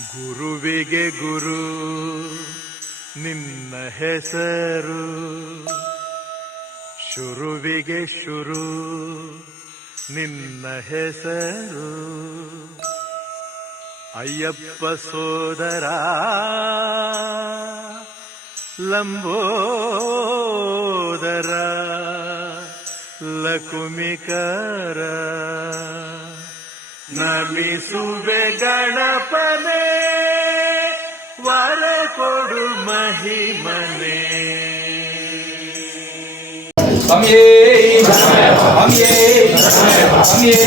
ಗುರುವಿಗೆ ಗುರು ನಿನ್ನ ಹೆಸರು, ಶುರುವಿಗೆ ಶುರು ನಿನ್ನ ಹೆಸರು. ಅಯ್ಯಪ್ಪ ಸೋದರ ಲಂಬೋದರ ಲಕುಮಿಕರ, ನಮಿಸುವೆ ಗಣಪನೇ ವರ ಕೊಡು ಮಹಿಮನೆ. ಹಮಿಯೇ ಹಮಿಯೇ ಹಮಿಯೇ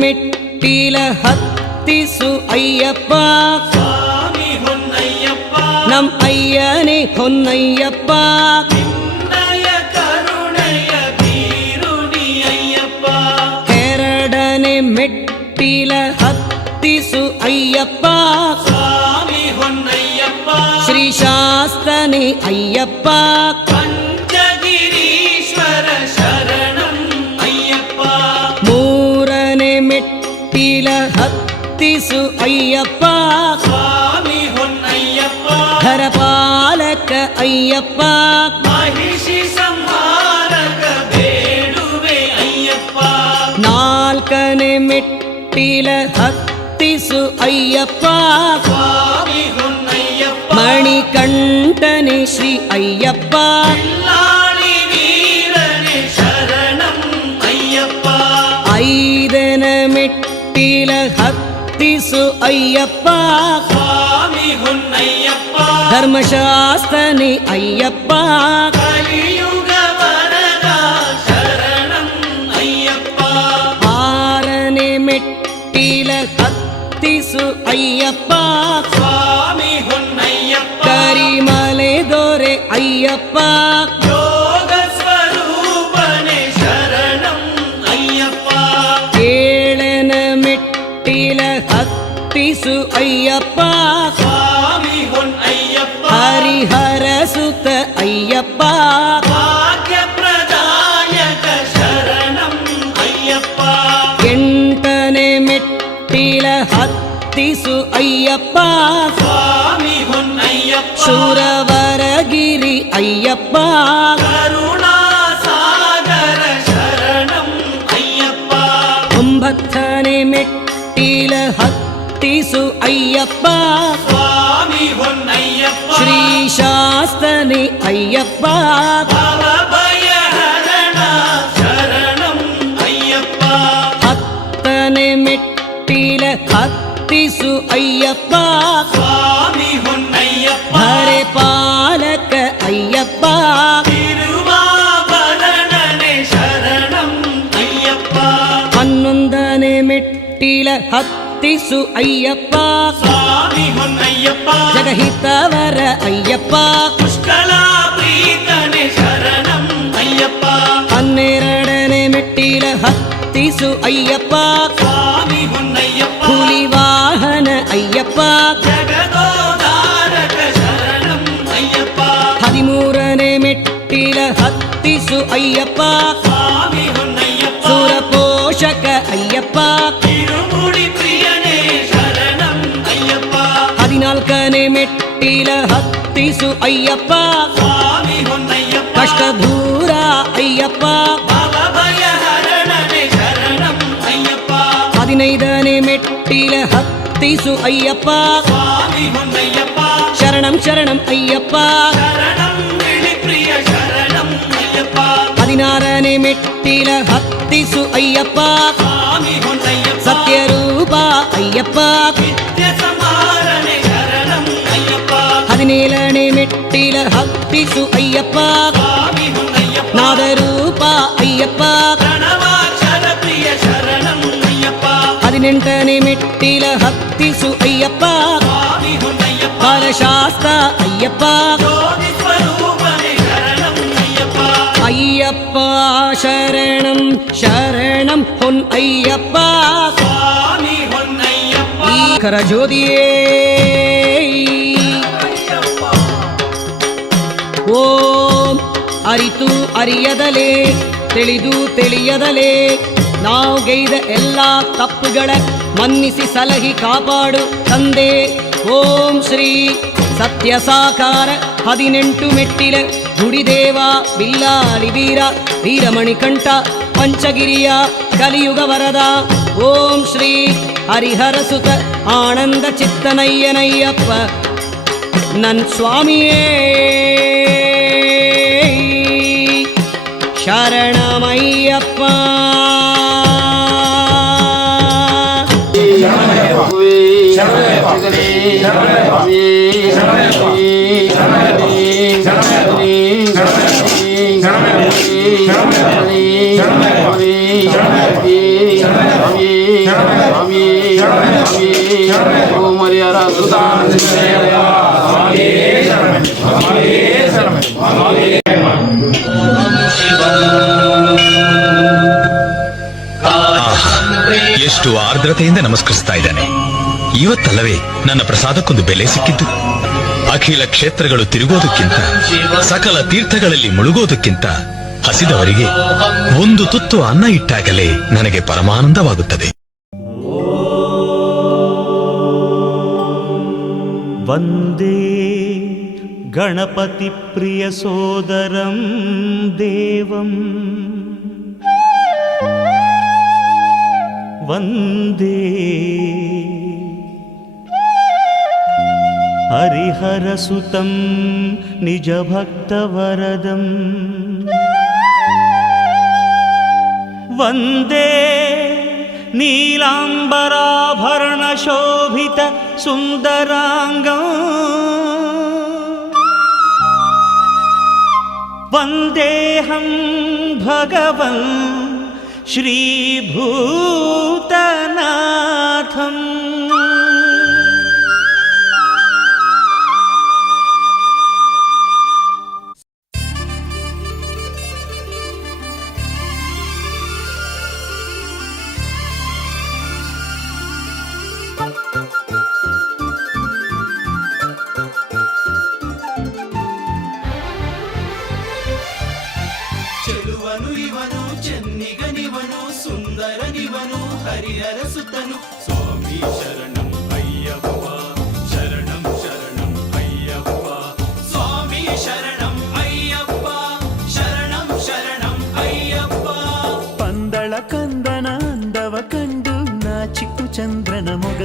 ಮೆಟ್ಟಿಲ ಹತ್ತಿಸು ಅಯ್ಯಪ್ಪ, ಸ್ವಾಮಿ ಹೊನ್ನಯ್ಯಪ್ಪ, ನಮ್ ಅಯ್ಯನೇ ಹೊನ್ನಯ್ಯಪ್ಪ. ನಿನ್ನಯ ಕರುಣೆಯ ಬೀರುನಿ ಅಯ್ಯಪ್ಪ, ಎರಡನೇ ಮೆಟ್ಟಿಲ ಹತ್ತಿಸು ಅಯ್ಯಪ್ಪ, ಸ್ವಾಮಿ ಹೊನ್ನಯ್ಯಪ್ಪ, ಶ್ರೀ ಶಾಸ್ತನೇ ಅಯ್ಯಪ್ಪ. ಪಂಚಗಿರೀಶ್ವರ ಶರಣಂ ಅಯ್ಯಪ್ಪ, ಮೂರನೇ ಮೆಟ್ಟಿಲ ಹತ್ತಿಸು ಅಯ್ಯಪ್ಪ, ಸ್ವಾಮಿ ಹೊನ್ನಯ್ಯಪ್ಪ, ಧರಪಾಲಕ ಅಯ್ಯಪ್ಪ. ಮಹಿಷಿ ಸಂಹಾರಕ ಬೇಡುವೆ ಅಯ್ಯಪ್ಪ, ನಾಲ್ಕನೇ ಮೆಟ್ಟಿಲ ಹತ್ತಿಸು ಅಯ್ಯಪ್ಪ, ಸ್ವಾಮಿ ಹೊನ್ನಯ್ಯಪ್ಪ, ಮಣಿಕಂಠನೆ ಶ್ರೀ ಅಯ್ಯಪ್ಪ. ಲಾಳಿ ವೀರನೆ ಶರಣಂ ಅಯ್ಯಪ್ಪ, ಐದನೇ ಮೆಟ್ಟಿಲ ಹತ್ತಿಸು ಅಯ್ಯಪ್ಪ, ಸ್ವಾಮಿ ಹೊನ್ನಯ್ಯಪ್ಪ, ಧರ್ಮಶಾಸ್ತ್ರನೇ ಅಯ್ಯಪ್ಪ. ಕಲಿಯುಗ ವರದ ಶರಣಂ ಅಯ್ಯಪ್ಪ, ಆರನೇ ಮೆಟ್ಟಿಲ ಹತ್ತಿಸು ಅಯ್ಯಪ್ಪ, ಸ್ವಾಮಿ ಹೊನ್ನಯ್ಯಪ್ಪ, ಕರಿಮಲೆ ದೊರೆ ಅಯ್ಯಪ್ಪ ಯೋಗ ಸ್ವರೂಪನೆ ಶರಣಂ ಅಯ್ಯಪ್ಪ ಏಳನ ಮೆಟ್ಟಿಲ ಹತ್ತಿಸು ಅಯ್ಯಪ್ಪ ಸ್ವಾಮಿ ಹೊನ್ನಯ್ಯಪ್ಪ ಹರಿಹರ ಸುತ ಅಯ್ಯಪ್ಪ ಭಾಗ್ಯ ಪ್ರದಾಯಕ ಶರಣಂ ಅಯ್ಯಪ್ಪ ಎಂಟನೆ ಮೆಟ್ಟಿಲ ಹತ್ತಿಸು ಅಯ್ಯಪ್ಪ ಸ್ವಾಮಿ ಹೊನ್ನಯ್ಯಪ್ಪ ಸುರವರಗಿರಿ ಅಯ್ಯಪ್ಪ ಕರುಣಾ ಸಾಗರ ಶರಣಂ ಅಯ್ಯಪ್ಪ ಒಂಬತ್ತನೆ ಮೆಟ್ಟಿಲ ಹತ್ತಿಸು ಅಯ್ಯಪ್ಪ ಸ್ವಾಮಿ ಹೊನ್ನಯ್ಯಪ್ಪ ಶ್ರೀ ಶಾಸ್ತನೆ ಅಯ್ಯಪ್ಪ ಭವಭಯ ಹರಣ ಶರಣಂ ಅಯ್ಯಪ್ಪ ಹತ್ತನೆ ಮೆಟ್ಟಿಲ ಹತ್ತಿಸು ಅಯ್ಯಪ್ಪ ಸ್ವಾಮಿ ಹೊನ್ನಯ್ಯಪ್ಪ ಹರೆ ಪಾಲಕ ಅಯ್ಯಪ್ಪ ತಿರುವಾಭರಣನೆ ಶರಣಂ ಅಯ್ಯಪ್ಪ ಹನ್ನೊಂದನೆ ಮೆಟ್ಟಿಲ ಹತ್ತಿಸು ಅಯ್ಯಪ್ಪ ಸ್ವಾಮಿ ಹೊನ್ನಯ್ಯಪ್ಪ ಜಗಹಿತವರ ಅಯ್ಯಪ್ಪ ಪುಷ್ಕಳ ಪ್ರೀತನೆ ಶರಣಂ ಅಯ್ಯಪ್ಪ ಹನ್ನೆರಡನೆ ಮೆಟ್ಟಿಲ ಹತ್ತಿಸು ಅಯ್ಯಪ್ಪ ಸ್ವಾಮಿ ಹೊನ್ನಯ್ಯಪ್ಪ ಹುಲಿ ವಾಹನ ಅಯ್ಯಪ್ಪ ಜಗದೋದಾರಕ ಶರಣಂ ಅಯ್ಯಪ್ಪ ಹದಿಮೂರನೆ ಮೆಟ್ಟಿಲ ಹತ್ತಿಸು ಅಯ್ಯಪ್ಪ ಸ್ವಾಮಿ ಹೊನ್ನಯ್ಯಪ್ಪ ಸುರಪೋಷಕ ಅಯ್ಯಪ್ಪ ತಿರುಮುಡಿ ಪ್ರಿಯನೇ ಶರಣಂ ಅಯ್ಯಪ್ಪ ಹದಿನಾಲ್ಕನೆ ಮೆಟ್ಟಿಲ ಹತ್ತಿಸು ಅಯ್ಯಪ್ಪ ಸ್ವಾಮಿ ಹೊನ್ನಯ್ಯಪ್ಪ ಕಷ್ಟದೂರ ಅಯ್ಯಪ್ಪ ಭವಭಯ ಹರಣನೆ ಶರಣಂ ಅಯ್ಯಪ್ಪ ಹದಿನೈದನೆ ಮೆಟ್ಟಿಲ ಹತ್ತಿಸು ಅಯ್ಯಪ್ಪ ಸ್ವಾಮಿ ಹೊನ್ನಯ್ಯಪ್ಪ ಶರಣಂ ಶರಣಂ ಅಯ್ಯಪ್ಪ ಶರಣಂ ಬಿಳಿ ಪ್ರಿಯ ಶರಣಂ ಅಯ್ಯಪ್ಪ ಹದಿನಾರನೆ ಮೆಟ್ಟಿಲ ಹತ್ತಿಸು ಅಯ್ಯಪ್ಪ ಸ್ವಾಮಿ ಹೊನ್ನಯ್ಯಪ್ಪ ಸತ್ಯರೂಪ ಅಯ್ಯಪ್ಪ ನಿತ್ಯ ಸಮಾರನೆ ಶರಣಂ ಅಯ್ಯಪ್ಪ ಹದಿನೇಳನೆ ಮೆಟ್ಟಿಲ ಹತ್ತಿಸು ಅಯ್ಯಪ್ಪ ಸ್ವಾಮಿ ಹೊನ್ನಯ್ಯಪ್ಪ ನಾದರೂಪ ಅಯ್ಯಪ್ಪ ಪ್ರಣವಾಕ್ಷರ ಪ್ರಿಯ ಶರಣಂ ಅಯ್ಯಪ್ಪ ಹದಿನೆಂಟನೆ ಮೆಟ್ಟಿಲ ಹತ್ತಿಸು ಅಯ್ಯಪ್ಪ ಸ್ವಾಮಿ ಹೊನ್ನಯ್ಯಪ್ಪ ಪರಶಾಸ್ತ್ರ ಅಯ್ಯಪ್ಪ ಜ್ಯೋತಿ ಸ್ವರೂಪನೆ ಶರಣಂ ಅಯ್ಯಪ್ಪ ಅಯ್ಯಪ್ಪ ಶರಣಂ ಶರಣಂ ಹೊನ್ ಅಯ್ಯಪ್ಪ ಸ್ವಾಮಿ ಹೊನ್ನಯ್ಯಪ್ಪ ಈ ಕರಜ್ಯೋತಿಯೇ ಓಂ ಅರಿತು ಅರಿಯದಲೇ ತಿಳಿದು ತಿಳಿಯದಲೇ ನಾವು ಗೈದ ಎಲ್ಲ ತಪ್ಪುಗಳ ಮನ್ನಿಸಿ ಸಲಹಿ ಕಾಪಾಡು ತಂದೆ. ಓಂ ಶ್ರೀ ಸತ್ಯ ಸಾಕಾರ 18 ಮೆಟ್ಟಿಲ ಗುಡಿದೇವ ಬಿಲ್ಲಾಲಿ ವೀರ ವೀರಮಣಿಕಂಠ ಪಂಚಗಿರಿಯ ಕಲಿಯುಗ ವರದ ಓಂ ಶ್ರೀ ಹರಿಹರ ಸುತ ಆನಂದ ಚಿತ್ತನಯ್ಯನಯ್ಯಪ್ಪ ನನ್ ಸ್ವಾಮಿಯೇ ಶರಣಮಯ್ಯಪ್ಪ. ಎಷ್ಟು ಆರ್ದ್ರತೆಯಿಂದ ನಮಸ್ಕರಿಸ್ತಾ ಇದ್ದಾನೆ. ಇವತ್ತಲ್ಲವೇ ನನ್ನ ಪ್ರಸಾದಕ್ಕೊಂದು ಬೆಲೆ ಸಿಕ್ಕಿದ್ದು. ಅಖಿಲ ಕ್ಷೇತ್ರಗಳು ತಿರುಗೋದಕ್ಕಿಂತ, ಸಕಲ ತೀರ್ಥಗಳಲ್ಲಿ ಮುಳುಗೋದಕ್ಕಿಂತ ಹಸಿದವರಿಗೆ ಒಂದು ತುತ್ತು ಅನ್ನ ಇಟ್ಟಾಗಲೇ ನನಗೆ ಪರಮಾನಂದವಾಗುತ್ತದೆ. ವಂದೇ ಗಣಪತಿ ಪ್ರಿಯ ಸೋದರಂ ದೇವಂ ವಂದೇ ಹರಿಹರಸುತಂ ನಿಜ ಭಕ್ತವರದಂ ವಂದೇ ನೀಲಾಂಬರಾಭರಣ ಶೋಭಿತ ಸುಂದರಾಂಗಂ ವಂದೇಹಂ ಭಗವನ್ ಶ್ರೀಭೂತನಾಥಂ.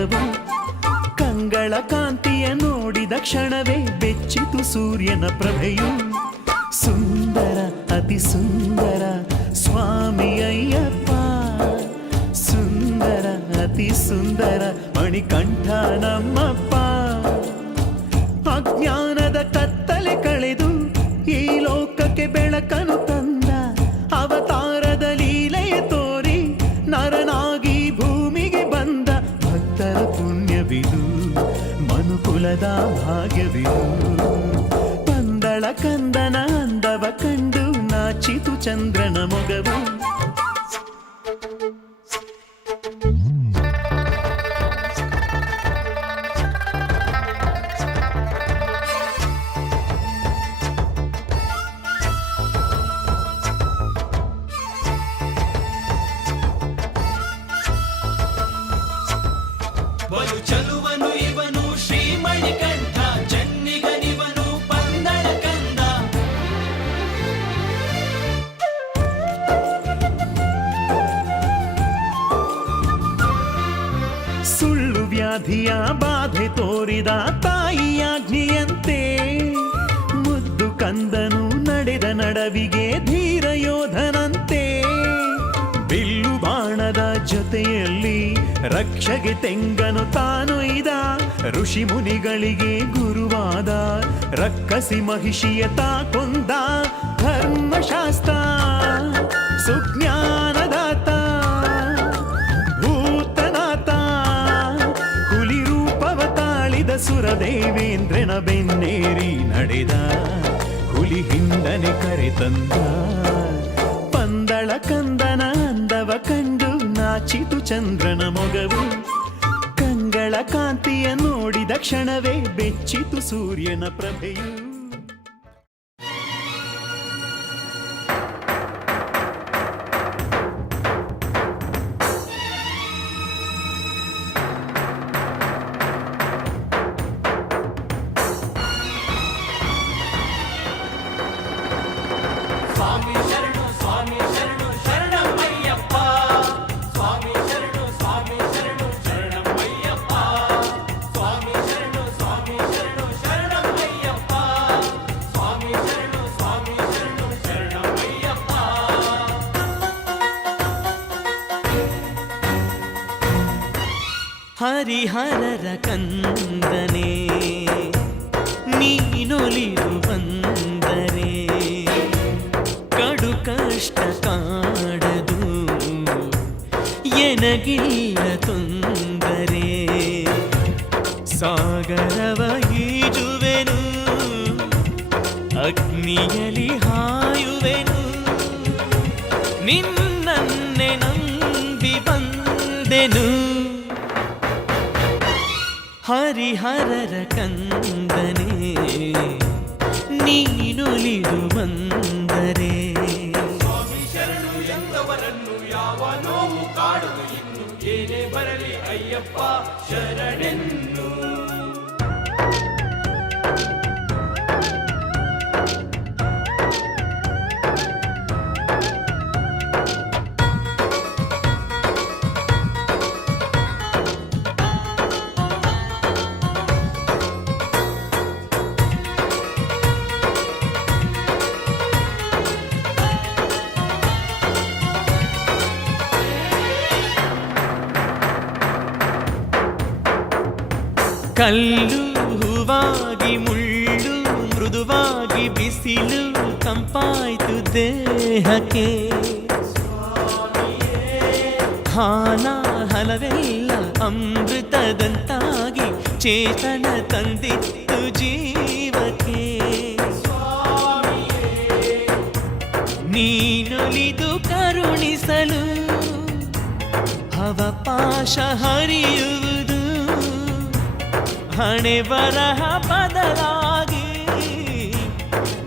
ಮೊಗವು ಕಂಗಳ ಕಾಂತಿಯ ನೋಡಿದ ಕ್ಷಣವೇ ಬೆಚ್ಚಿತು ಸೂರ್ಯನ ಪ್ರಭೆಯು ಸುಂದರ ಅತಿ ಸುಂದರ ಸ್ವಾಮಿ ಅಯ್ಯಪ್ಪ ಸುಂದರ ಅತಿ ಸುಂದರ ಮಣಿಕಂಠ ನಮ್ಮಪ್ಪ ಅಜ್ಞಾನದ ಕತ್ತಲೆ ಕಳೆದು ಈ ಲೋಕಕ್ಕೆ ಬೆಳಕನ್ನು ತಂದ ಅವತಾರದ ಲೀಲೆಯ ತೋರಿ ನರನಾಗಿ ಭೂಮಿಗೆ ಬಂದ ಭಕ್ತರ ಪುಣ್ಯವಿದು ಮನುಕುಲದ ಭಾಗ್ಯವಿದು ಪಂದಳ ಕಂದನ ಅಂದವ ಕಂಡು ನಾಚಿತು ಚಂದ್ರನ ಮೊಗವು ಬಲು ಚಲುವನು ಇವನು ಶ್ರೀಮಣಿಕಂಠ ಚೆನ್ನಿಗನಿವನು ಪಂದಳ ಕಂದ ಸುಳ್ಳು ವ್ಯಾಧಿಯ ಬಾಧೆ ತೋರಿದ ತಾಯಿಯಾಜ್ಞೆಯಂತೆ ಮುದ್ದು ಕಂದನು ನಡೆದ ನಡವಿಗೆ ಧೀರ ಯೋಧನಂತೆ ಬಿಲ್ಲು ಬಾಣದ ಜೊತೆಯಲ್ಲಿ ರಕ್ಷೆಗೆ ತೆಂಗನು ತಾನೊಯ್ದ ಋಷಿ ಮುನಿಗಳಿಗೆ ಗುರುವಾದ ರಕ್ಕಸಿ ಮಹಿಷಿಯ ಕೊಂದ ಧರ್ಮಶಾಸ್ತ್ರ ಸುಜ್ಞಾನದಾತ ಭೂತನಾಥ ಹುಲಿ ರೂಪವ ತಾಳಿದ ಸುರದೇವೇಂದ್ರನ ಬೆನ್ನೇರಿ ನಡೆದ ಹುಲಿ ಹಿಂದನೆ ಕರೆತಂದ ಪಂದಳ ಕಂದನ ಅಂದವ ಕಂಡು ನಾಚಿತು ಚಂದ್ರನ ಮೊಗವು ಕಂಗಳ ಕಾಂತಿಯ ನೋಡಿದ ಕ್ಷಣವೇ ಬೆಚ್ಚಿತು ಸೂರ್ಯನ ಪ್ರಭೆಯು ಸ್ವಾಮಿ ಶರಣು ಶರಣಮಯ್ಯಪ್ಪ ಸ್ವಾಮಿ ಶರಣು ಶರಣಮಯ್ಯಪ್ಪ ಸ್ವಾಮಿ ಶರಣು ಶರಣಮಯ್ಯಪ್ಪ ಸ್ವಾಮಿ ಶರಣು ಶರಣಮಯ್ಯಪ್ಪ ಹರಿಹರರ ಕಂದನೆ ನೀನೊಲಿದು ಬಂದರೆ ಕಡು ಕಷ್ಟ ಕಾಡದು ಎನಗಿಲ್ಲ ತೊಂದರೆ ಸಾಗರವ ಈಜುವೆನು ಅಗ್ನಿಯಲಿ ಹಾಯುವೆನು ನಿನ್ನನ್ನೆ ನಂಬಿ ಬಂದೆನು ಹರಿಹರರ ಕಂದನೆ ನೀನೊಲಿದು ಬಂದರೆ ಸ್ವಾಮಿ ಶರಣು ಎಂದವರನ್ನು ಯಾವ ನೋವು ಕಾಡುವುದು ಇನ್ನು ಏನೇ ಬರಲಿ ಅಯ್ಯಪ್ಪ ಶರಣೆನ್ನು ಕಲ್ಲು ಹೂವಾಗಿ ಮುಳ್ಳು ಮೃದುವಾಗಿ ಬಿಸಿಲು ತಂಪಾಯ್ತು ದೇಹಕ್ಕೆ ಹಾನ ಹಲವೆಲ್ಲ ಅಮೃತದಂತಾಗಿ ಚೇತನ ತಂದಿತ್ತು ಜೀವಕ್ಕೆ ನೀನೊಲಿದು ಕರುಣಿಸಲು ಅವಪಾಶ ಹರಿಯುವುದು ಹಣೆ ಬರಹ ಬದಲಾಗಿ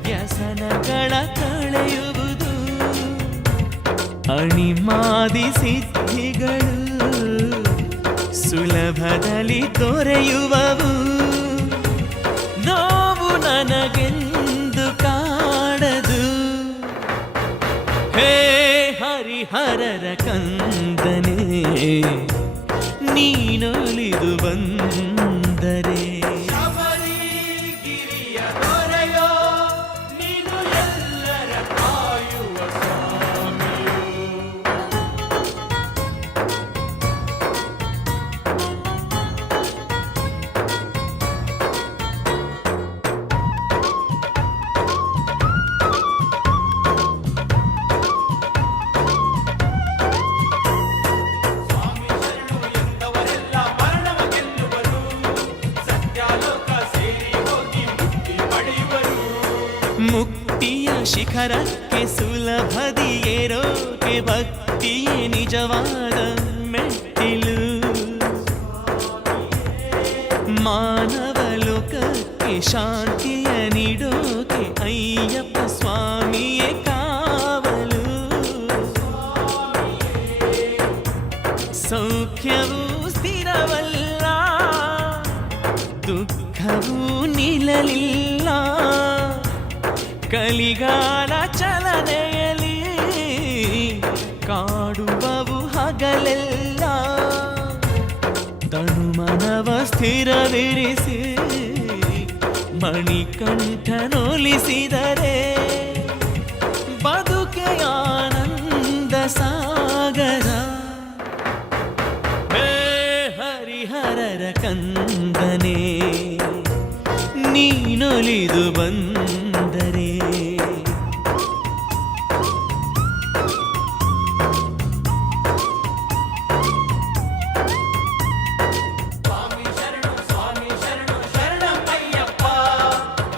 ವ್ಯಸನಗಳ ಕಳೆಯುವುದು ಅಣಿಮಾದಿ ಸಿದ್ಧಿಗಳು ಸುಲಭದಲ್ಲಿ ದೊರೆಯುವವು ನೋವು ನನಗೆಂದು ಕಾಡದು ಹೇ ಹರಿಹರರ ಕಂದನೆ ನೀನೊಲಿದು ಮುಕ್ತಿಯ ಶಿಖರಕ್ಕೆ ಸುಲಭದಿ ಏರೋಕೆ ಭಕ್ತಿಯೇ ನಿಜವಾದ ಮೆಟ್ಟಿಲು. ಮಾನವ ಲೋಕಕ್ಕೆ ಶಾಂತಿಯ ನೀಡೋಕೆ ಅಯ್ಯಪ್ಪ ಸ್ವಾಮಿಯೇ ಕಾವಲು. ಸೌಖ್ಯವೂ ಸ್ಥಿರವಲ್ಲ, ದುಃಖವೂ ನಿಲ್ಲಲಿಲ್ಲ. ಕಲಿಗಾಲ ಚಲನೆಯಲ್ಲಿ ಕಾಡುವವು ಹಗಲೆಲ್ಲ. ತನುಮನವ ಸ್ಥಿರವಿರಿಸಿ ಮಣಿಕಂಠನೊಲಿಸಿದರೆ ಬದುಕೆ ಆನಂದ ಸಾಗರ. ಹೇ ಹರಿಹರರ ಕಂದನೆ ನೀನೊಲಿದು ಬಂದರೆ. ಸ್ವಾಮಿ ಶರಣು ಸ್ವಾಮಿ ಶರಣು ಶರಣಮಯ್ಯಪ್ಪ.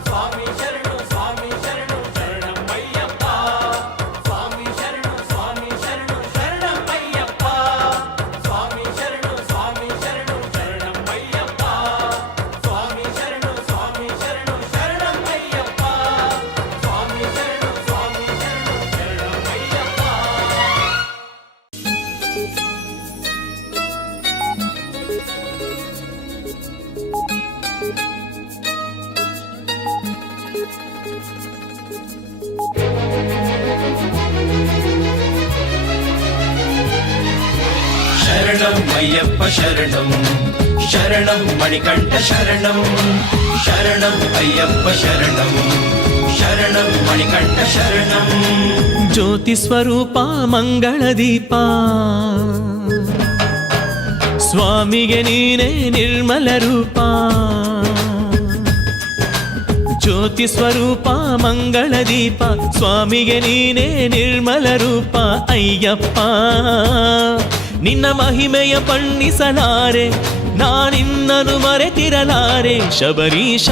ಸ್ವಾಮಿ ಶರಣು ಸ್ವಾಮಿ ಶರಣು ಶರಣಮಯ್ಯಪ್ಪ. ಸ್ವಾಮಿ ಶರಣು ಸ್ವಾಮಿ ಶರಣು ಶರಣಮಯ್ಯಪ್ಪ. ಸ್ವಾಮಿ ಶರಣು ಸ್ವಾಮಿ ಶರಣು ಶರಣಮಯ್ಯಪ್ಪ. ಸ್ವಾಮಿ ಶರಣು ಸ್ವಾಮಿ ಶರಣು ಶರಣಮಯ್ಯಪ್ಪ. ಸ್ವಾಮಿ ಶರಣು ಸ್ವಾಮಿ ಶರಣು ಶರಣಮಯ್ಯಪ್ಪ. ಶರಣಂ ಅಯ್ಯಪ್ಪ ಶರಣಂ ಶರಣಂ ಮಣಿಕಂಠ ಶರಣಂ ಶರಣಂ ಅಯ್ಯಪ್ಪ ಶರಣಂ ಶರಣಂ ಮಣಿಕಂಠ ಶರಣಂ. ಜ್ಯೋತಿ ಸ್ವರೂಪ ಮಂಗಳ ದೀಪ ಸ್ವಾಮಿಗೆ ನೀನೇ ನಿರ್ಮಲ ರೂಪ. ಜ್ಯೋತಿ ಸ್ವರೂಪ ಮಂಗಳ ದೀಪ ಸ್ವಾಮಿಗೆ ನೀನೇ ನಿರ್ಮಲ ರೂಪ. ಅಯ್ಯಪ್ಪ ನಿನ್ನ ಮಹಿಮೆಯ ಬಣ್ಣಿಸಲಾರೆ, ನಾನಿನ್ನನು ಮರೆತಿರಲಾರೆ. ಶಬರೀಶ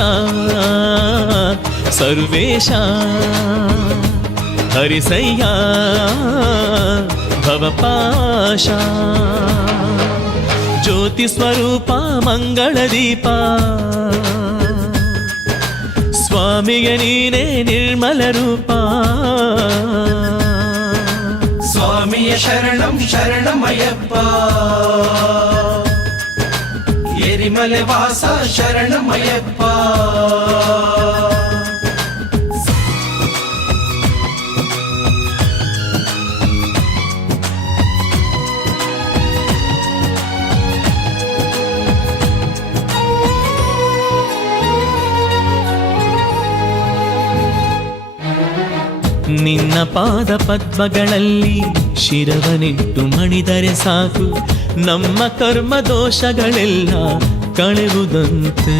ಸರ್ವೇಶ ಹರಿಸಯ್ಯ ಭವಪಾಶ. ಜ್ಯೋತಿ ಸ್ವರೂಪ ಮಂಗಳ ದೀಪ ಸ್ವಾಮಿಗೆ ನೀನೇ ನಿರ್ಮಲ ರೂಪ. ಸ್ವಾಮಿಯ ಶರಣಂ ಶರಣಮಯ್ಯಪ್ಪ ಎರಿಮಲೆ ವಾಸ ಶರಣಮಯ್ಯಪ್ಪ. ನಿನ್ನ ಪಾದ ಪದ್ಮಗಳಲ್ಲಿ ಶಿರವನಿಟ್ಟು ಮಣಿದರೆ ಸಾಕು, ನಮ್ಮ ಕರ್ಮ ದೋಷಗಳೆಲ್ಲ ಕಳೆವುದಂತೆ.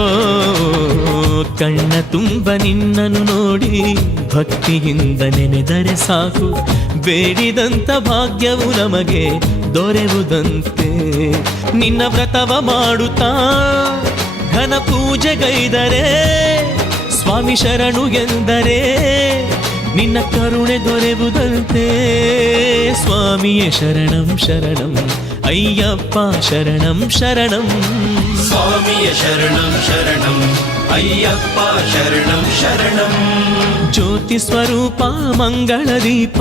ಓ ಕಣ್ಣ ತುಂಬ ನಿನ್ನನ್ನು ನೋಡಿ ಭಕ್ತಿಯಿಂದ ನೆನೆದರೆ ಸಾಕು, ಬೇಡಿದಂತ ಭಾಗ್ಯವು ನಮಗೆ ದೊರೆಯುವುದಂತೆ. ನಿನ್ನ ವ್ರತವ ಮಾಡುತ್ತಾ ಘನ ಪೂಜೆಗೈದರೆ ಸ್ವಾಮಿ ಶರಣು ಎಂದರೆ ನಿನ್ನ ಕರುಣೆ ದೊರೆಯುವುದಂತೆ. ಸ್ವಾಮಿಯೇ ಶರಣಂ ಶರಣಂ ಅಯ್ಯಪ್ಪ ಶರಣಂ ಶರಣಂ. ಸ್ವಾಮಿಯ ಶರಣಂ ಶರಣಂ ಅಯ್ಯಪ್ಪ ಶರಣಂ ಶರಣಂ. ಜ್ಯೋತಿ ಸ್ವರೂಪ ಮಂಗಳ ದೀಪ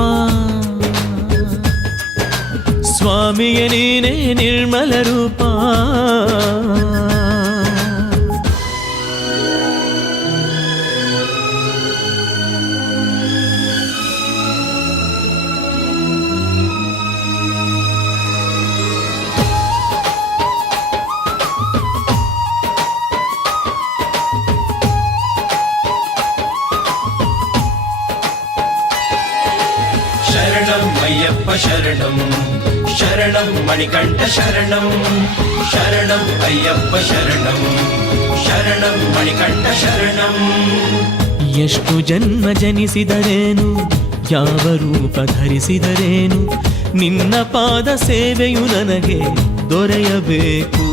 ಸ್ವಾಮಿಗೆ ನೀನೇ ನಿರ್ಮಲ ರೂಪ. ಶರಣಂ ಅಯ್ಯಪ್ಪ ಶರಣಂ ಶರಣಂ ಮಣಿಕಂಠ ಶರಣಂ ಶರಣಂ ಅಯ್ಯಪ್ಪ ಶರಣಂ ಶರಣಂ ಮಣಿಕಂಠ ಶರಣಂ. ಎಷ್ಟು ಜನ್ಮ ಜನಿಸಿದರೇನು, ಯಾವ ರೂಪ ಧರಿಸಿದರೇನು, ನಿನ್ನ ಪಾದ ಸೇವೆಯು ನನಗೆ ದೊರೆಯಬೇಕು.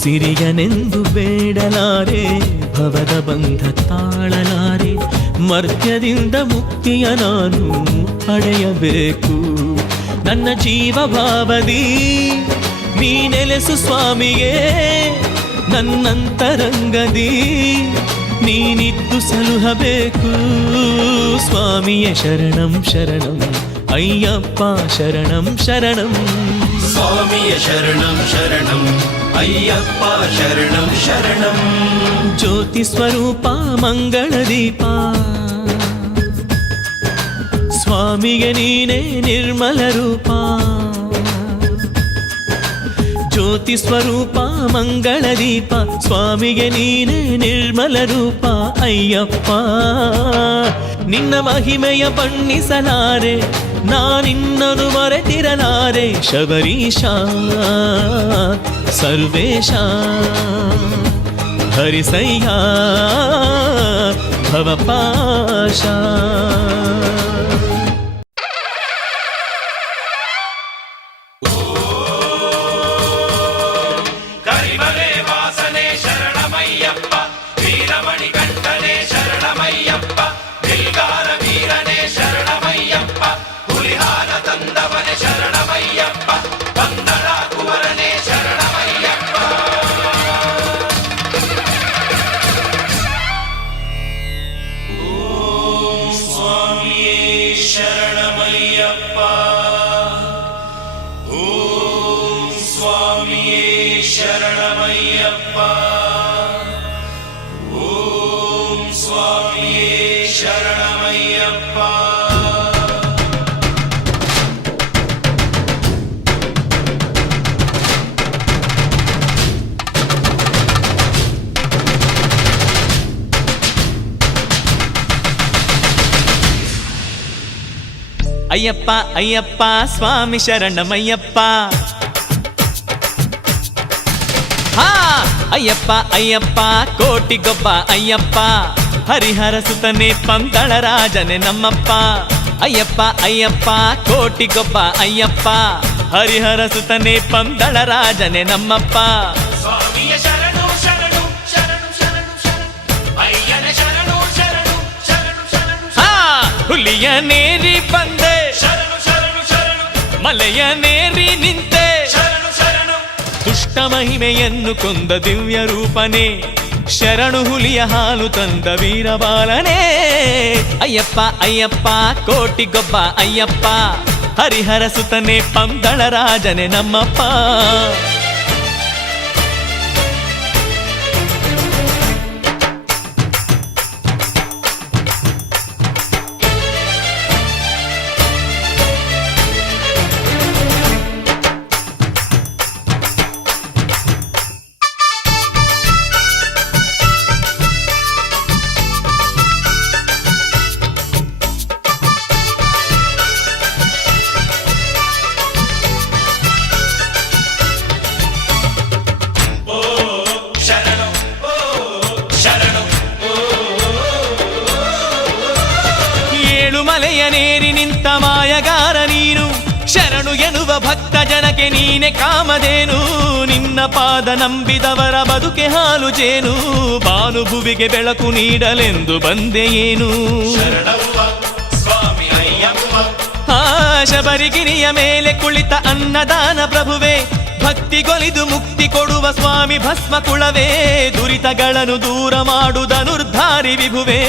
ಸಿರಿಯನೆಂದು ಬೇಡಲಾರೆ, ಭವದ ಬಂಧ ತಾಳಲಾರೆ, ಮರ್ತ್ಯದಿಂದ ಮುಕ್ತಿಯ ನಾನು ಪಡೆಯಬೇಕು. ನನ್ನ ಜೀವ ಭಾವದಿ ನೀ ನೆಲೆಸು ಸ್ವಾಮಿಯೇ, ನನ್ನಂತರಂಗದಿ ನೀನಿದ್ದು ಸಲುಹಬೇಕು. ಸ್ವಾಮಿಯೇ ಶರಣಂ ಶರಣಂ ಅಯ್ಯಪ್ಪ ಶರಣಂ ಶರಣಂ. ಸ್ವಾಮಿಯ ಶರಣಂ ಶರಣಂ ಅಯ್ಯಪ್ಪ ಶರಣಂ ಶರಣಂ. ಜ್ಯೋತಿ ಸ್ವರೂಪ ಮಂಗಳ ದೀಪ, ಸ್ವಾಮಿಗೆ ನೀನೇ ನಿರ್ಮಲ ರೂಪ. ಜ್ಯೋತಿ ಸ್ವರೂಪ ಮಂಗಳ ದೀಪ, ಸ್ವಾಮಿಗೆ ನೀನೇ ನಿರ್ಮಲ ರೂಪ. ಅಯ್ಯಪ್ಪ ನಿನ್ನ ಮಹಿಮೆಯ ಬಣ್ಣಿಸಲಾರೆ, ನಾನಿನ್ನನು ಮರೆತಿರಲಾರೆ. ಶಬರೀಶ ಸರ್ವೇಶ ಹರಿಸಯ್ಯ ಭವಪಾಶ. ಕರಿಮಲೆ ವಾಸನೆ ಶರಣಮಯ್ಯಪ್ಪ, ವೀರಮಣಿ ಕಂಠನೆ ಶರಣಮಯ್ಯಪ್ಪ, ಬಿಲ್ಗಾರ ವೀರನೆ ಶರಣಮಯ್ಯಪ್ಪ, ಹುಲಿಹಾರ ತಂದವನೆ ಶರಣಮಯ್ಯಪ್ಪ, ಪಂದಳ ಕುವರನೆ ಶರಣಮಯ್ಯಪ್ಪ. ಓಂ ಸ್ವಾಮಿಯೇ ಶರಣಮಯ್ಯಪ್ಪ, ಓಂ ಸ್ವಾಮಿಯೇ ಶರಣಮಯ್ಯಪ್ಪ, ಓಂ ಸ್ವಾಮಿಯೇ ಶರಣಮಯ್ಯಪ್ಪ. ಅಯ್ಯಪ್ಪ ಅಯ್ಯಪ್ಪ ಸ್ವಾಮಿ ಶರಣಮಯ್ಯಪ್ಪ. ಹಾ ಅಯ್ಯಪ್ಪ ಅಯ್ಯಪ್ಪ ಕೋಟಿಗೊಬ್ಬ ಅಯ್ಯಪ್ಪ, ಹರಿಹರ ಸುತನೆ ಪಂದಳ ರಾಜನೆ ನಮ್ಮಪ್ಪ. ಅಯ್ಯಪ್ಪ ಅಯ್ಯಪ್ಪ ಕೋಟಿಗೊಬ್ಬ ಅಯ್ಯಪ್ಪ, ಹರಿಹರ ಸುತನೆ ಪಂದಳ ರಾಜನೆ ನಮ್ಮಪ್ಪ. ಸ್ವಾಮಿಯ ಶರಣು ಶರಣು ಶರಣು ಶರಣು ಶರಣು, ಅಯ್ಯನ ಶರಣು ಶರಣು ಶರಣು ಶರಣು. ಹಾ ಹುಲಿಯ ನೇರಿ ಬಂದೆ, ಶರಣು ಶರಣು ಶರಣು, ಮಲೆಯ ನೇರಿ ನಿಂತೆ, ಶರಣು ಶರಣು. ದುಷ್ಟ ಮಹಿಮೆಯನ್ನು ಕೊಂದ ದಿವ್ಯ ರೂಪನೇ, ಶರಣು ಹುಲಿಯ ಹಾಲು ತಂದ ವೀರಬಾಲನೇ. ಅಯ್ಯಪ್ಪ ಅಯ್ಯಪ್ಪ ಕೋಟಿಗೊಬ್ಬ ಅಯ್ಯಪ್ಪ, ಹರಿಹರ ಸುತನೆ ಪಂದಳ ರಾಜನೆ ನಮ್ಮಪ್ಪ. ಮಲೆಯನೇರಿ ನಿಂತ ಮಾಯಗಾರ ನೀನು, ಶರಣು ಎನ್ನುವ ಭಕ್ತ ಜನಕ್ಕೆ ನೀನೆ ಕಾಮಧೇನು. ನಿನ್ನ ಪಾದ ನಂಬಿದವರ ಬದುಕೆ ಹಾಲು ಜೇನು, ಭಾನುಭುವಿಗೆ ಬೆಳಕು ನೀಡಲೆಂದು ಬಂದೆಯೇನು. ಸ್ವಾಮಿ ಅಯ್ಯಪ್ಪ, ಶಬರಿಗಿರಿಯ ಮೇಲೆ ಕುಳಿತ ಅನ್ನದಾನ ಪ್ರಭುವೆ, ಭಕ್ತಿಗೊಲಿದು ಮುಕ್ತಿ ಕೊಡುವ ಸ್ವಾಮಿ ಭಸ್ಮ ಕುಳವೇ. ದುರಿತಗಳನ್ನು ದೂರ ಮಾಡುವುದನುರ್ಧಾರಿ ವಿಭುವೆ,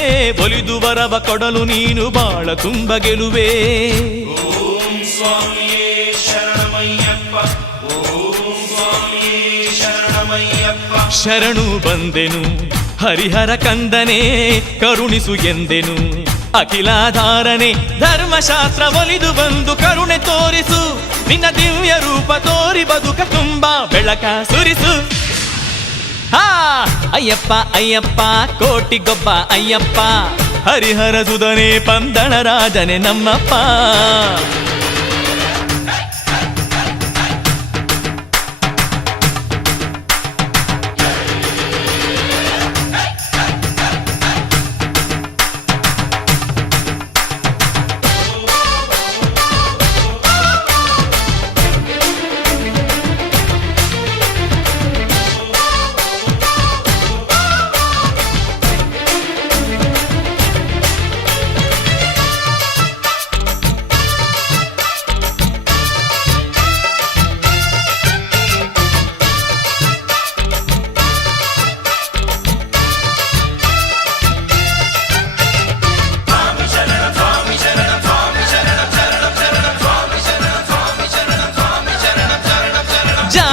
ಒಲಿದು ವರವ ಕೊಡಲು ನೀನು ಬಾಳ ತುಂಬ ಗೆಲುವೆ. ಓಂ ಸ್ವಾಮಿಯೇ ಶರಣಮಯ್ಯಪ್ಪ, ಓಂ ಸ್ವಾಮಿಯೇ ಶರಣಮಯ್ಯಪ್ಪ. ಶರಣು ಬಂದೆನು ಹರಿಹರ ಕಂದನೆ, ಕರುಣಿಸು ಎಂದೆನು ಅಖಿಲಾಧಾರನೆ. ಧರ್ಮಶಾಸ್ತ್ರ ಒಲಿದು ಬಂದು ಕರುಣೆ ತೋರಿಸು, ನಿನ್ನ ದಿವ್ಯ ರೂಪ ತೋರಿ ಬದುಕ ತುಂಬ ಬೆಳಕ ಸುರಿಸು. ಹಾ ಅಯ್ಯಪ್ಪ ಅಯ್ಯಪ್ಪ ಕೋಟಿಗೊಬ್ಬ ಅಯ್ಯಪ್ಪ, ಹರಿಹರ ಸುಧನೆ ಪಂದಳ ರಾಜನೆ ನಮ್ಮಪ್ಪ.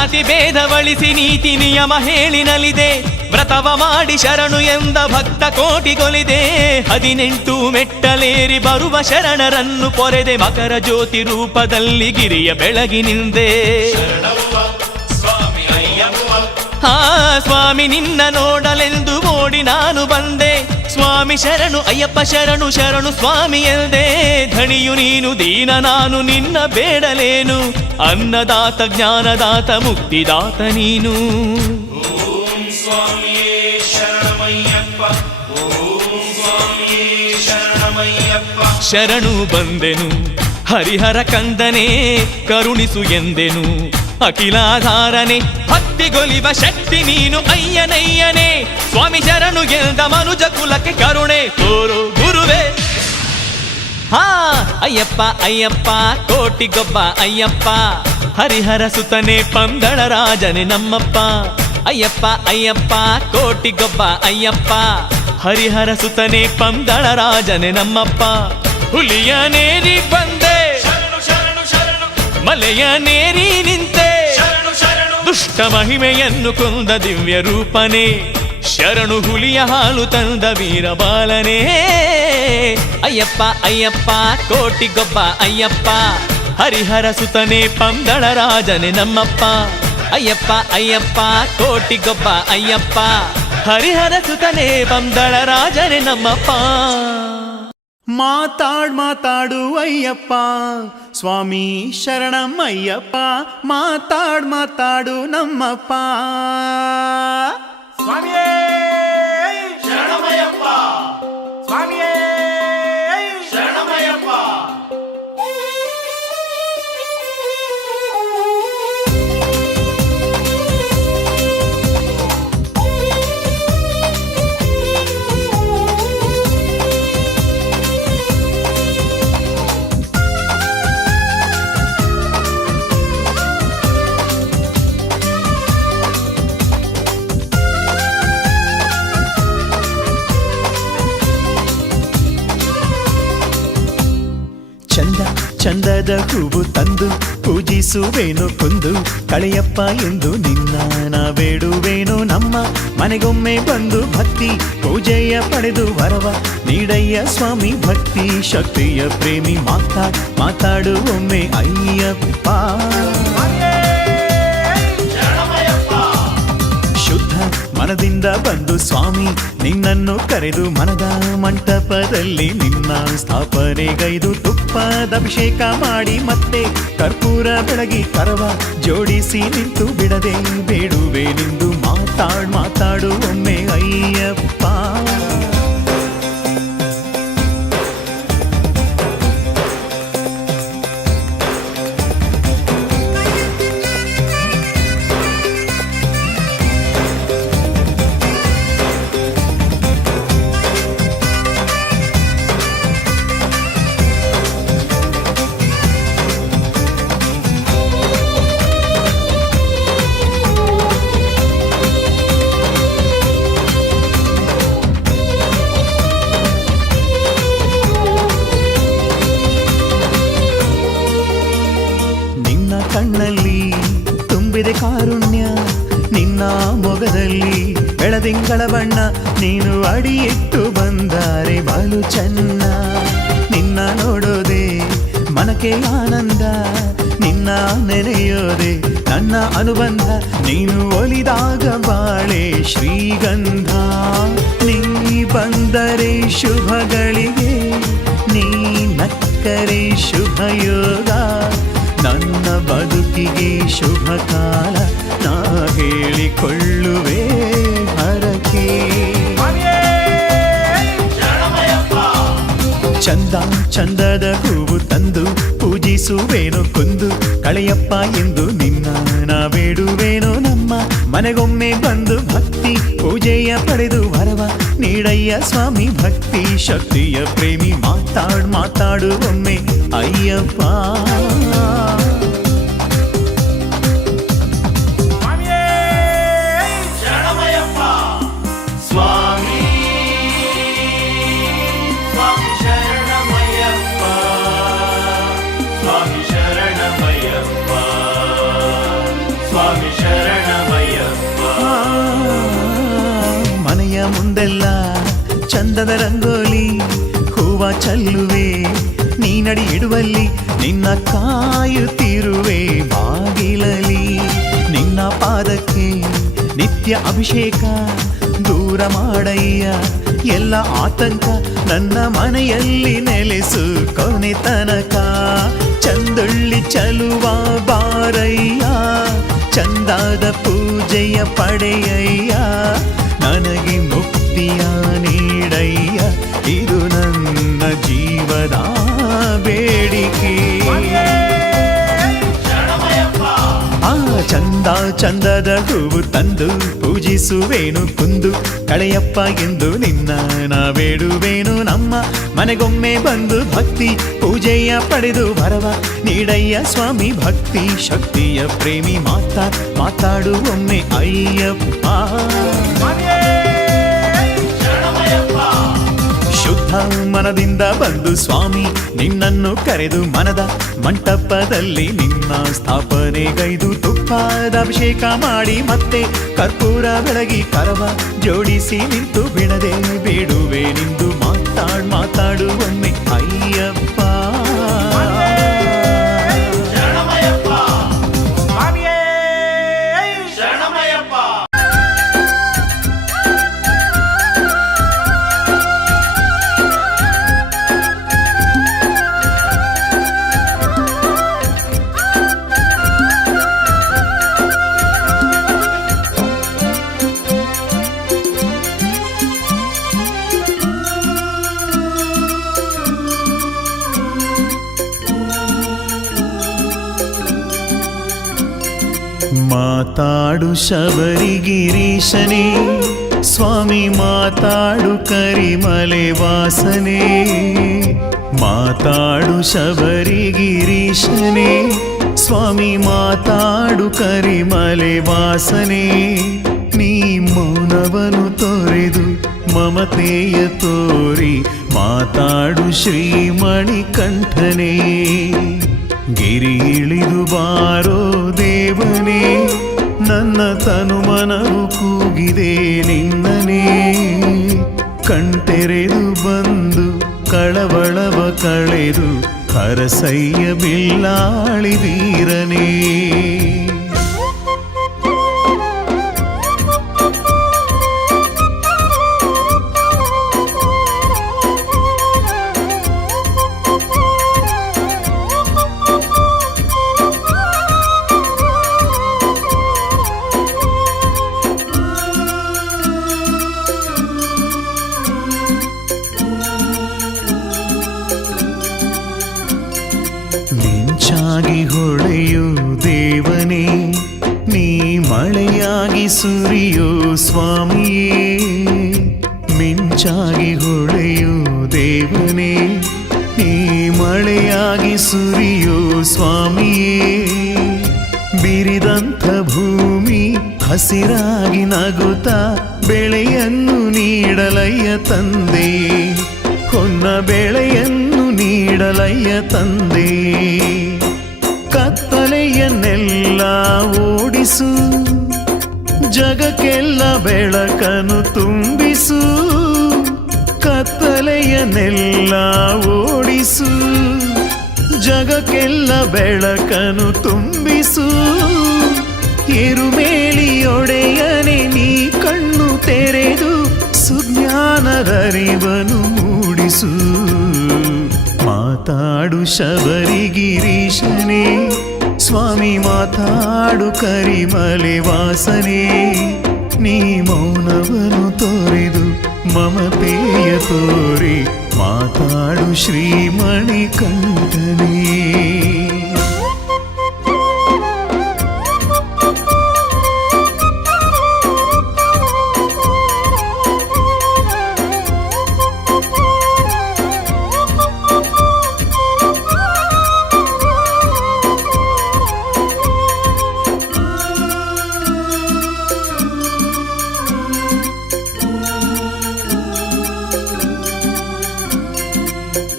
ಜಾತಿ ಭೇದವಳಿಸಿ ನೀತಿ ನಿಯಮ ಹೇಳಿನಲಿದೆ ವ್ರತವ ಮಾಡಿ ಶರಣು ಎಂದ ಭಕ್ತ ಕೋಟಿಗೊಲಿದೆ 18 ಮೆಟ್ಟಲೇರಿ ಬರುವ ಶರಣರನ್ನು ಪೊರೆದೆ ಮಕರ ಜ್ಯೋತಿ ರೂಪದಲ್ಲಿ ಗಿರಿಯ ಬೆಳಗಿನಿಂದೆ ಸ್ವಾಮಿ ಅಯ್ಯಪ್ಪ ಹಾ ಸ್ವಾಮಿ ನಿನ್ನ ನೋಡಲೆಂದು ಓಡಿ ನಾನು ಬಂದೆ ಸ್ವಾಮಿ ಶರಣು ಅಯ್ಯಪ್ಪ ಶರಣು ಶರಣು ಸ್ವಾಮಿ ಎಂದೆ ಧಣಿಯು ನೀನು ದೀನ ನಾನು ನಿನ್ನ ಬೇಡಲೇನು ಅನ್ನದಾತ ಜ್ಞಾನದಾತ ಮುಕ್ತಿದಾತ ನೀನು ಓಂ ಸ್ವಾಮಿಯೇ ಶರಣಮಯ್ಯಪ್ಪ ಓಂ ಸ್ವಾಮಿಯೇ ಶರಣಮಯ್ಯಪ್ಪ ಶರಣು ಬಂದೆನು ಹರಿಹರ ಕಂದನೆ ಕರುಣಿಸು ಎಂದೆನು ಅಖಿಲಾಧಾರನೆ ಭಕ್ತಿಗೊಲಿವ ಶಕ್ತಿ ನೀನು ಅಯ್ಯನಯ್ಯನೇ ಸ್ವಾಮಿ ಶರಣು ಎಂದ ಮನುಜ ಕುಲಕ್ಕೆ ಕರುಣೆ ತೋರು ಗುರುವೇ ಹಾ ಅಯ್ಯಪ್ಪ ಅಯ್ಯಪ್ಪ ಕೋಟಿಗೊಬ್ಬ ಅಯ್ಯಪ್ಪ ಹರಿಹರ ಸುತನೆ ಪಂದಳ ರಾಜನೆ ನಮ್ಮಪ್ಪ ಅಯ್ಯಪ್ಪ ಅಯ್ಯಪ್ಪ ಕೋಟಿಗೊಬ್ಬ ಅಯ್ಯಪ್ಪ ಹರಿಹರ ಸುತನೆ ಪಂದಳ ರಾಜನೆ ನಮ್ಮಪ್ಪ ಹುಲಿಯ ನೇರಿ ಬಂದೆ ಶರಣು ಶರಣು ಶರಣು ಮಲೆಯ ನೇರಿ ನಿಂತೆ ಶರಣು ಶರಣು ದುಷ್ಟ ಮಹಿಮೆಯನ್ನು ಕೊಂದ ದಿವ್ಯ ರೂಪನೇ ಶರಣು ಹುಲಿಯ ಹಾಲು ತಂದ ವೀರಬಾಲನೇ ಅಯ್ಯಪ್ಪ ಅಯ್ಯಪ್ಪ ಕೋಟಿಗೊಬ್ಬ ಅಯ್ಯಪ್ಪ ಹರಿಹರ ಸುತನೆ ಪಂದಳ ರಾಜನೆ ನಮ್ಮಪ್ಪ ಅಯ್ಯಪ್ಪ ಅಯ್ಯಪ್ಪ ಕೋಟಿಗೊಬ್ಬ ಅಯ್ಯಪ್ಪ ಹರಿಹರ ಸುತನೆ ಪಂದಳ ರಾಜನೆ ನಮ್ಮಪ್ಪ ಮಾತಾಡು ಅಯ್ಯಪ್ಪ ಸ್ವಾಮಿ ಶರಣಮಯ್ಯಪ್ಪ ಮಾತಾಡು ನಮ್ಮಪ್ಪ ಸ್ವಾಮಿಯೇ ಶರಣಮಯ್ಯಪ್ಪ ಸ್ವಾಮಿಯೇ ಶರಣಮಯ್ಯಪ್ಪ ಚಂದದ ಹೂವು ತಂದು ಪೂಜಿಸುವೇನು ಕೊಂದು ಕಳೆಯಪ್ಪ ಎಂದು ನಿನ್ನ ನಾ ಬೇಡುವೇನು ನಮ್ಮ ಮನೆಗೊಮ್ಮೆ ಬಂದು ಭಕ್ತಿ ಪೂಜೆಯ ಪಡೆದು ವರವ ನೀಡಯ್ಯ ಸ್ವಾಮಿ ಭಕ್ತಿ ಶಕ್ತಿಯ ಪ್ರೇಮಿ ಮಾತಾಡು ಒಮ್ಮೆ ಅಯ್ಯಪ್ಪ ಶುದ್ಧ ಮನದಿಂದ ಬಂದು ಸ್ವಾಮಿ ನಿನ್ನನ್ನು ಕರೆದು ಮನದ ಮಂಟಪದಲ್ಲಿ ನಿನ್ನ ಸ್ಥಾಪನೆಗೈದು ತುಪ್ಪದ ಅಭಿಷೇಕ ಮಾಡಿ ಮತ್ತೆ ಕರ್ಪೂರ ಬೆಳಗಿ ಕರವ ಜೋಡಿಸಿ ನಿಂತು ಬಿಡದೆ ಬೇಡುವೆ ನಿಂದು ಮಾತಾಡು ಒಮ್ಮೆ ಅಯ್ಯಪ್ಪ ಕಣ್ಣಲ್ಲಿ ತುಂಬಿದೆ ಕಾರುಣ್ಯ ನಿನ್ನ ಮೊಗದಲ್ಲಿ ಬೆಳದಿಂಗಳ ಬಣ್ಣ ನೀನು ಅಡಿಯಿಟ್ಟು ಬಂದರೆ ಬಲು ಚೆನ್ನ ನಿನ್ನ ನೋಡೋದೆ ಮನಕ್ಕೆ ಆನಂದ ನಿನ್ನ ನೆನೆಯೋದೆ ನನ್ನ ಅನುಬಂಧ ನೀನು ಒಲಿದಾಗ ಬಾಳೆ ಶ್ರೀಗಂಧ ನೀ ಬಂದರೆ ಶುಭಗಳಿಗೆ ನೀ ನಕ್ಕರೆ ಶುಭಯೋಗ ನನ್ನ ಬದುಕಿಗೆ ಶುಭ ಕಾಲ ನಾ ಹೇಳಿಕೊಳ್ಳುವೆ ಹರಕೆ ಚಂದದ ಹೂವು ತಂದು ಪೂಜಿಸುವೇನೋ ಕೊಂದು ಕಳೆಯಪ್ಪ ಎಂದು ನಿನ್ನ ನಾ ಬೇಡುವೇನೋ ನಮ್ಮ ಮನೆಗೊಮ್ಮೆ ಬಂದು ಭಕ್ತಿ ಪೂಜೆಯ ಪಡೆದು ವರವ ನೀಡಯ್ಯ ಸ್ವಾಮಿ ಭಕ್ತಿ ಶಕ್ತಿಯ ಪ್ರೇಮಿ ಮಾತಾಡು ಒಮ್ಮೆ ಅಯ್ಯಪ್ಪ Swami ಒಂದೊಂದೆಲ್ಲ ಚಂದದ ರಂಗೋಲಿ ಹೂವ ಚೆಲ್ಲುವೆ ನೀನಡಿ ಇಡುವಲ್ಲಿ ನಿನ್ನ ಕಾಯುತ್ತಿರುವೆ ಬಾಗಿಲಲಿ ನಿನ್ನ ಪಾದಕ್ಕೆ ನಿತ್ಯ ಅಭಿಷೇಕ ದೂರ ಮಾಡಯ್ಯ ಎಲ್ಲ ಆತಂಕ ನನ್ನ ಮನೆಯಲ್ಲಿ ನೆಲೆಸು ಕೊನೆ ತನಕ ಚಂದುಳ್ಳಿ ಚಲುವ ಬಾರಯ್ಯ ಚಂದಾದ ಪೂಜೆಯ ಪಡೆಯಯ್ಯ ನನಗೆ ಮುಕ್ತಿಯ ನೀಡಯ್ಯ ಇದು ನನ್ನ ಜೀವದ ಬೇಡಿಕೆ ಆ ಚಂದದ ಹೂವು ತಂದು ಪೂಜಿಸುವೇನು ಕುಂದು ಕಳೆಯಪ್ಪ ಎಂದು ನಿನ್ನ ನಾ ಬೇಡುವೇನು ನಮ್ಮ ಮನೆಗೊಮ್ಮೆ ಬಂದು ಭಕ್ತಿ ಪೂಜೆಯ ಪಡೆದು ಬರವ ನೀಡಯ್ಯ ಸ್ವಾಮಿ ಭಕ್ತಿ ಶಕ್ತಿಯ ಪ್ರೇಮಿ ಮಾತಾಡು ಒಮ್ಮೆ ಅಯ್ಯಪ್ಪ ಶುದ್ಧ ಮನದಿಂದ ಬಂದು ಸ್ವಾಮಿ ನಿನ್ನನ್ನು ಕರೆದು ಮನದ ಮಂಟಪದಲ್ಲಿ ನಿನ್ನ ಸ್ಥಾಪನೆಗೈದು ತುಪ್ಪದ ಅಭಿಷೇಕ ಮಾಡಿ ಮತ್ತೆ ಕರ್ಪೂರ ಬೆಳಗಿ ಕರವ ಜೋಡಿಸಿ ನಿಂತು ಬಿಡದೆ ಬೇಡುವೆ ನಿಂದು ಮಾತಾಡು ಒಮ್ಮೆ ಅಯ್ಯಪ್ಪ ಮಾತಾಡು ಶಬರಿಗಿರೀಶನೇ ಸ್ವಾಮಿ ಮಾತಾಡು ಕರಿಮಲೆ ವಾಸನೆ ಮಾತಾಡು ಶಬರಿಗಿರೀಶನೇ ಸ್ವಾಮಿ ಮಾತಾಡು ಕರಿಮಲೆ ವಾಸನೆ ನೀ ಮೌನವನು ತೊರೆದು ಮಮತೆಯ ತೋರಿ ಮಾತಾಡು ಶ್ರೀಮಣಿಕಂಠನೇ ಗಿರಿ ಇಳಿದು ಬಾರೋ ದೇವನೇ ನನ್ನ ತನುಮನವು ಕೂಗಿದೆ ನಿನ್ನನೇ ಕಣ್ತೆರೆದು ಬಂದು ಕಳವಳವ ಕಳೆದು ಹರಸಯ್ಯ ಬಿಲ್ಲಾಳಿ ವೀರನೇ ಮಿಂಚಾಗಿ ಹೊಳೆಯೋ ದೇವನೇ ನೀ ಮಳೆಯಾಗಿ ಸುರಿಯೋ ಸ್ವಾಮಿಯೇ ಮಿಂಚಾಗಿ ಹೊಳೆಯೋ ದೇವನೇ ನೀ ಮಳೆಯಾಗಿ ಸುರಿಯೋ ಸ್ವಾಮಿಯೇ ಬಿರಿದಂಥ ಭೂಮಿ ಹಸಿರಾಗಿ ನಗುತ್ತಾ ಬೆಳೆಯನ್ನು ನೀಡಲಯ್ಯ ತಂದೆ ಹೊನ್ನ ಬೆಳೆಯನ್ನು ನೀಡಲಯ್ಯ ತಂದೆ ಕತ್ತಲೆಯನ್ನೆಲ್ಲ ಓಡಿಸು ಜಗಕ್ಕೆಲ್ಲ ಬೆಳಕನ್ನು ತುಂಬಿಸು ಕತ್ತಲೆಯನ್ನೆಲ್ಲ ಓಡಿಸು ಜಗಕ್ಕೆಲ್ಲ ಬೆಳಕನ್ನು ತುಂಬಿಸು ಎರುಮೇಲಿಯೊಡೆಯನೆ ನೀ ಕಣ್ಣು ತೆರೆದು ಸುಜ್ಞಾನದರಿವನು ಮೂಡಿಸು ಮಾತಾಡು ಶಬರಿಗಿರೀಶನೇ ಸ್ವಾಮಿ ಮಾತಾಡು ಕರಿಮಲೆ ವಾಸನೆ ನೀ ಮೌನವನು ತೊರೆದು ಮಮತೆಯ ತೋರಿ ಮಾತಾಡು ಶ್ರೀಮಣಿಕಂಠನೇ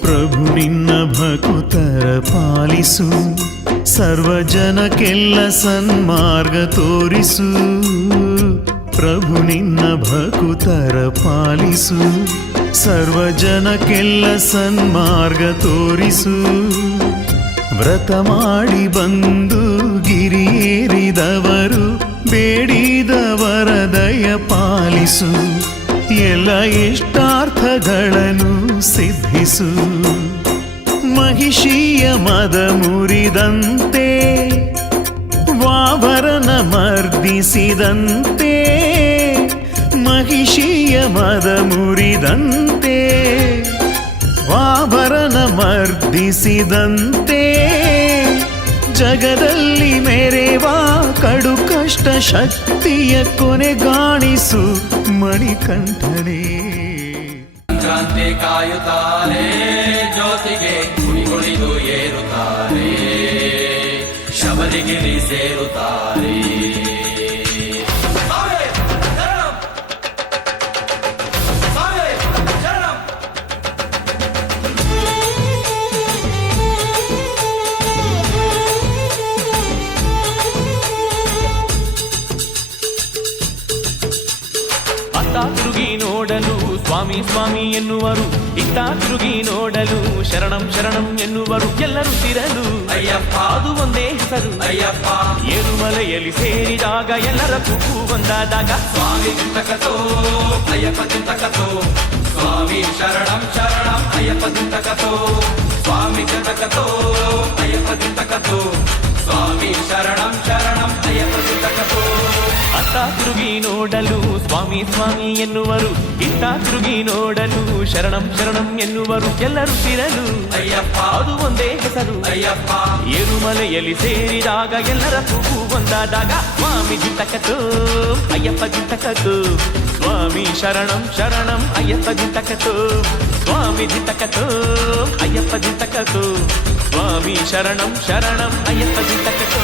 ಪ್ರಭು ನಿನ್ನ ಭಕುತರ ಪಾಲಿಸು ಸರ್ವಜನಕ್ಕೆಲ್ಲ ಸನ್ಮಾರ್ಗ ತೋರಿಸು ಪ್ರಭು ನಿನ್ನ ಭಕುತರ ಪಾಲಿಸು, ಸರ್ವ ಜನಕ್ಕೆಲ್ಲ ಸನ್ಮಾರ್ಗ ತೋರಿಸು. ವ್ರತ ಮಾಡಿ ಬಂದು ಗಿರಿಯೇರಿದವರು ಬೇಡಿದ ವರದಯ ಪಾಲಿಸು, ಎಲ್ಲ ಇಷ್ಟಾರ್ಥಗಳನ್ನು ಸಿದ್ಧಿಸು. ಮಹಿಷಿಯ ಮದ ಮುರಿದಂತೆ ವಾವರನ ಮರ್ದಿಸಿದಂತೆ, ಮಹಿಷಿಯ ಮದ ಮುರಿದಂತೆ ವಾವರನ ಮರ್ದಿಸಿದಂತೆ, ಜಗದಲ್ಲಿ ಮೆರೆವಾ ಕಡು ಕಷ್ಟ ಶಕ್ತಿಯ ಕೊನೆಗಾಣಿಸು ಮಣಿಕಂಠನೇ. ಸಂಕ್ರಾಂತಿ ಕಾಯುತ್ತಾರೆ, ಜ್ಯೋತಿಗೆ ಕುಣಿಗುಣಿದು ಏರುತ್ತಾರೆ, ಶಬರಿಗಿರಿ ಸೇರುತ್ತಾರೆ. ಅತ್ತ ತಿರುಗಿ ನೋಡಲು ಸ್ವಾಮಿ ಸ್ವಾಮಿ ಎನ್ನುವರು, ಇತ್ತ ತಿರುಗಿ ನೋಡಲು ಶರಣಂ ಶರಣಂ ಎನ್ನುವರು. ಎಲ್ಲರೂ ತಿರಲು ಅಯ್ಯಪ್ಪ, ಅದು ಒಂದೇ ಹೆಸರು ಅಯ್ಯಪ್ಪ. ಏರುಮಲೆಯಲ್ಲಿ ಸೇರಿದಾಗ ಎಲ್ಲರ ಕೂಗು ಒಂದಾದಾಗ, ಸ್ವಾಮಿ ಚಿಂತಕತೋ ಅಯ್ಯಪ್ಪ ಚಿಂತಕತೋ, ಸ್ವಾಮಿ ಶರಣಂ ಶರಣಂ ಅಯ್ಯಪ್ಪ ಚಿಂತಕತೋ, ಸ್ವಾಮಿ ಚಿಂತಕತೋ ಅಯ್ಯಪ್ಪ ಚಿಂತಕತೋ, ಸ್ವಾಮಿ ಶರಣಂ ಶರಣಂ ಅಯ್ಯಪ್ಪ ಚಿಂತಕತೋ. ಅತ್ತ ತಿರುಗಿ ನೋಡಲು ಸ್ವಾಮಿ ಸ್ವಾಮಿ ಎನ್ನುವರು, ಇತ್ತ ತಿರುಗಿ ನೋಡಲು ಶರಣಂ ಶರಣಂ ಎನ್ನುವರು. ಎಲ್ಲರೂ ತಿರಲು ಅಯ್ಯಪ್ಪ, ಅದು ಒಂದೇ ಹೆಸರು ಅಯ್ಯಪ್ಪ. ಏರುಮಲೆಯಲ್ಲಿ ಸೇರಿದಾಗ ಎಲ್ಲರ ಕೂಗು ಒಂದಾದಾಗ, ಸ್ವಾಮಿ ಜಿಂತಕತೋ ಅಯ್ಯಪ್ಪ ಜಿಂತಕತೋ, ಸ್ವಾಮಿ ಶರಣಂ ಶರಣಂ ಅಯ್ಯಪ್ಪ ಜಿಂತಕತೋ, ಸ್ವಾಮಿ ಜಿಂತಕತೋ ಅಯ್ಯಪ್ಪ ಜಿಂತಕತೋ, ಸ್ವಾಮಿ ಶರಣಂ ಶರಣಂ ಅಯ್ಯಪ್ಪ ಜಿಂತಕತೋ.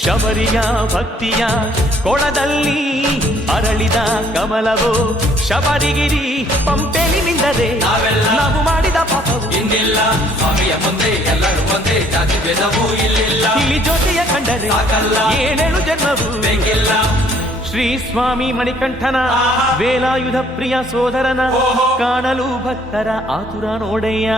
ಶಬರಿಯ ಭಕ್ತಿಯ ಕೊಳದಲ್ಲಿ ಅರಳಿದ ಕಮಲವೋ, ಶಬರಿಗಿರಿ ಪಂಪೆಲಿ ನಿಂದರೆ ನಾವೆಲ್ಲ ನಾವು ಮಾಡಿದ ಪಾಪವು ಇನ್ನಿಲ್ಲ, ಸ್ವಾಮಿಯ ಮುಂದೆ ಎಲ್ಲರೂ ಒಂದೇ, ಜಾತಿ ಭೇದವೂ ಇಲ್ಲಿಲ್ಲ. ಇಲ್ಲಿ ಜ್ಯೋತಿಯ ಕಂಡರೆ ಸಾಕಲ್ಲ, ಏಳೇಳು ಜನ್ಮವು ಬೇಕಿಲ್ಲ. ಶ್ರೀ ಸ್ವಾಮಿ ಮಣಿಕಂಠನ ವೇಲಾಯುಧ ಪ್ರಿಯ ಸೋದರನ ಕಾಣಲು ಭಕ್ತರ ಆತುರ ನೋಡೆಯ.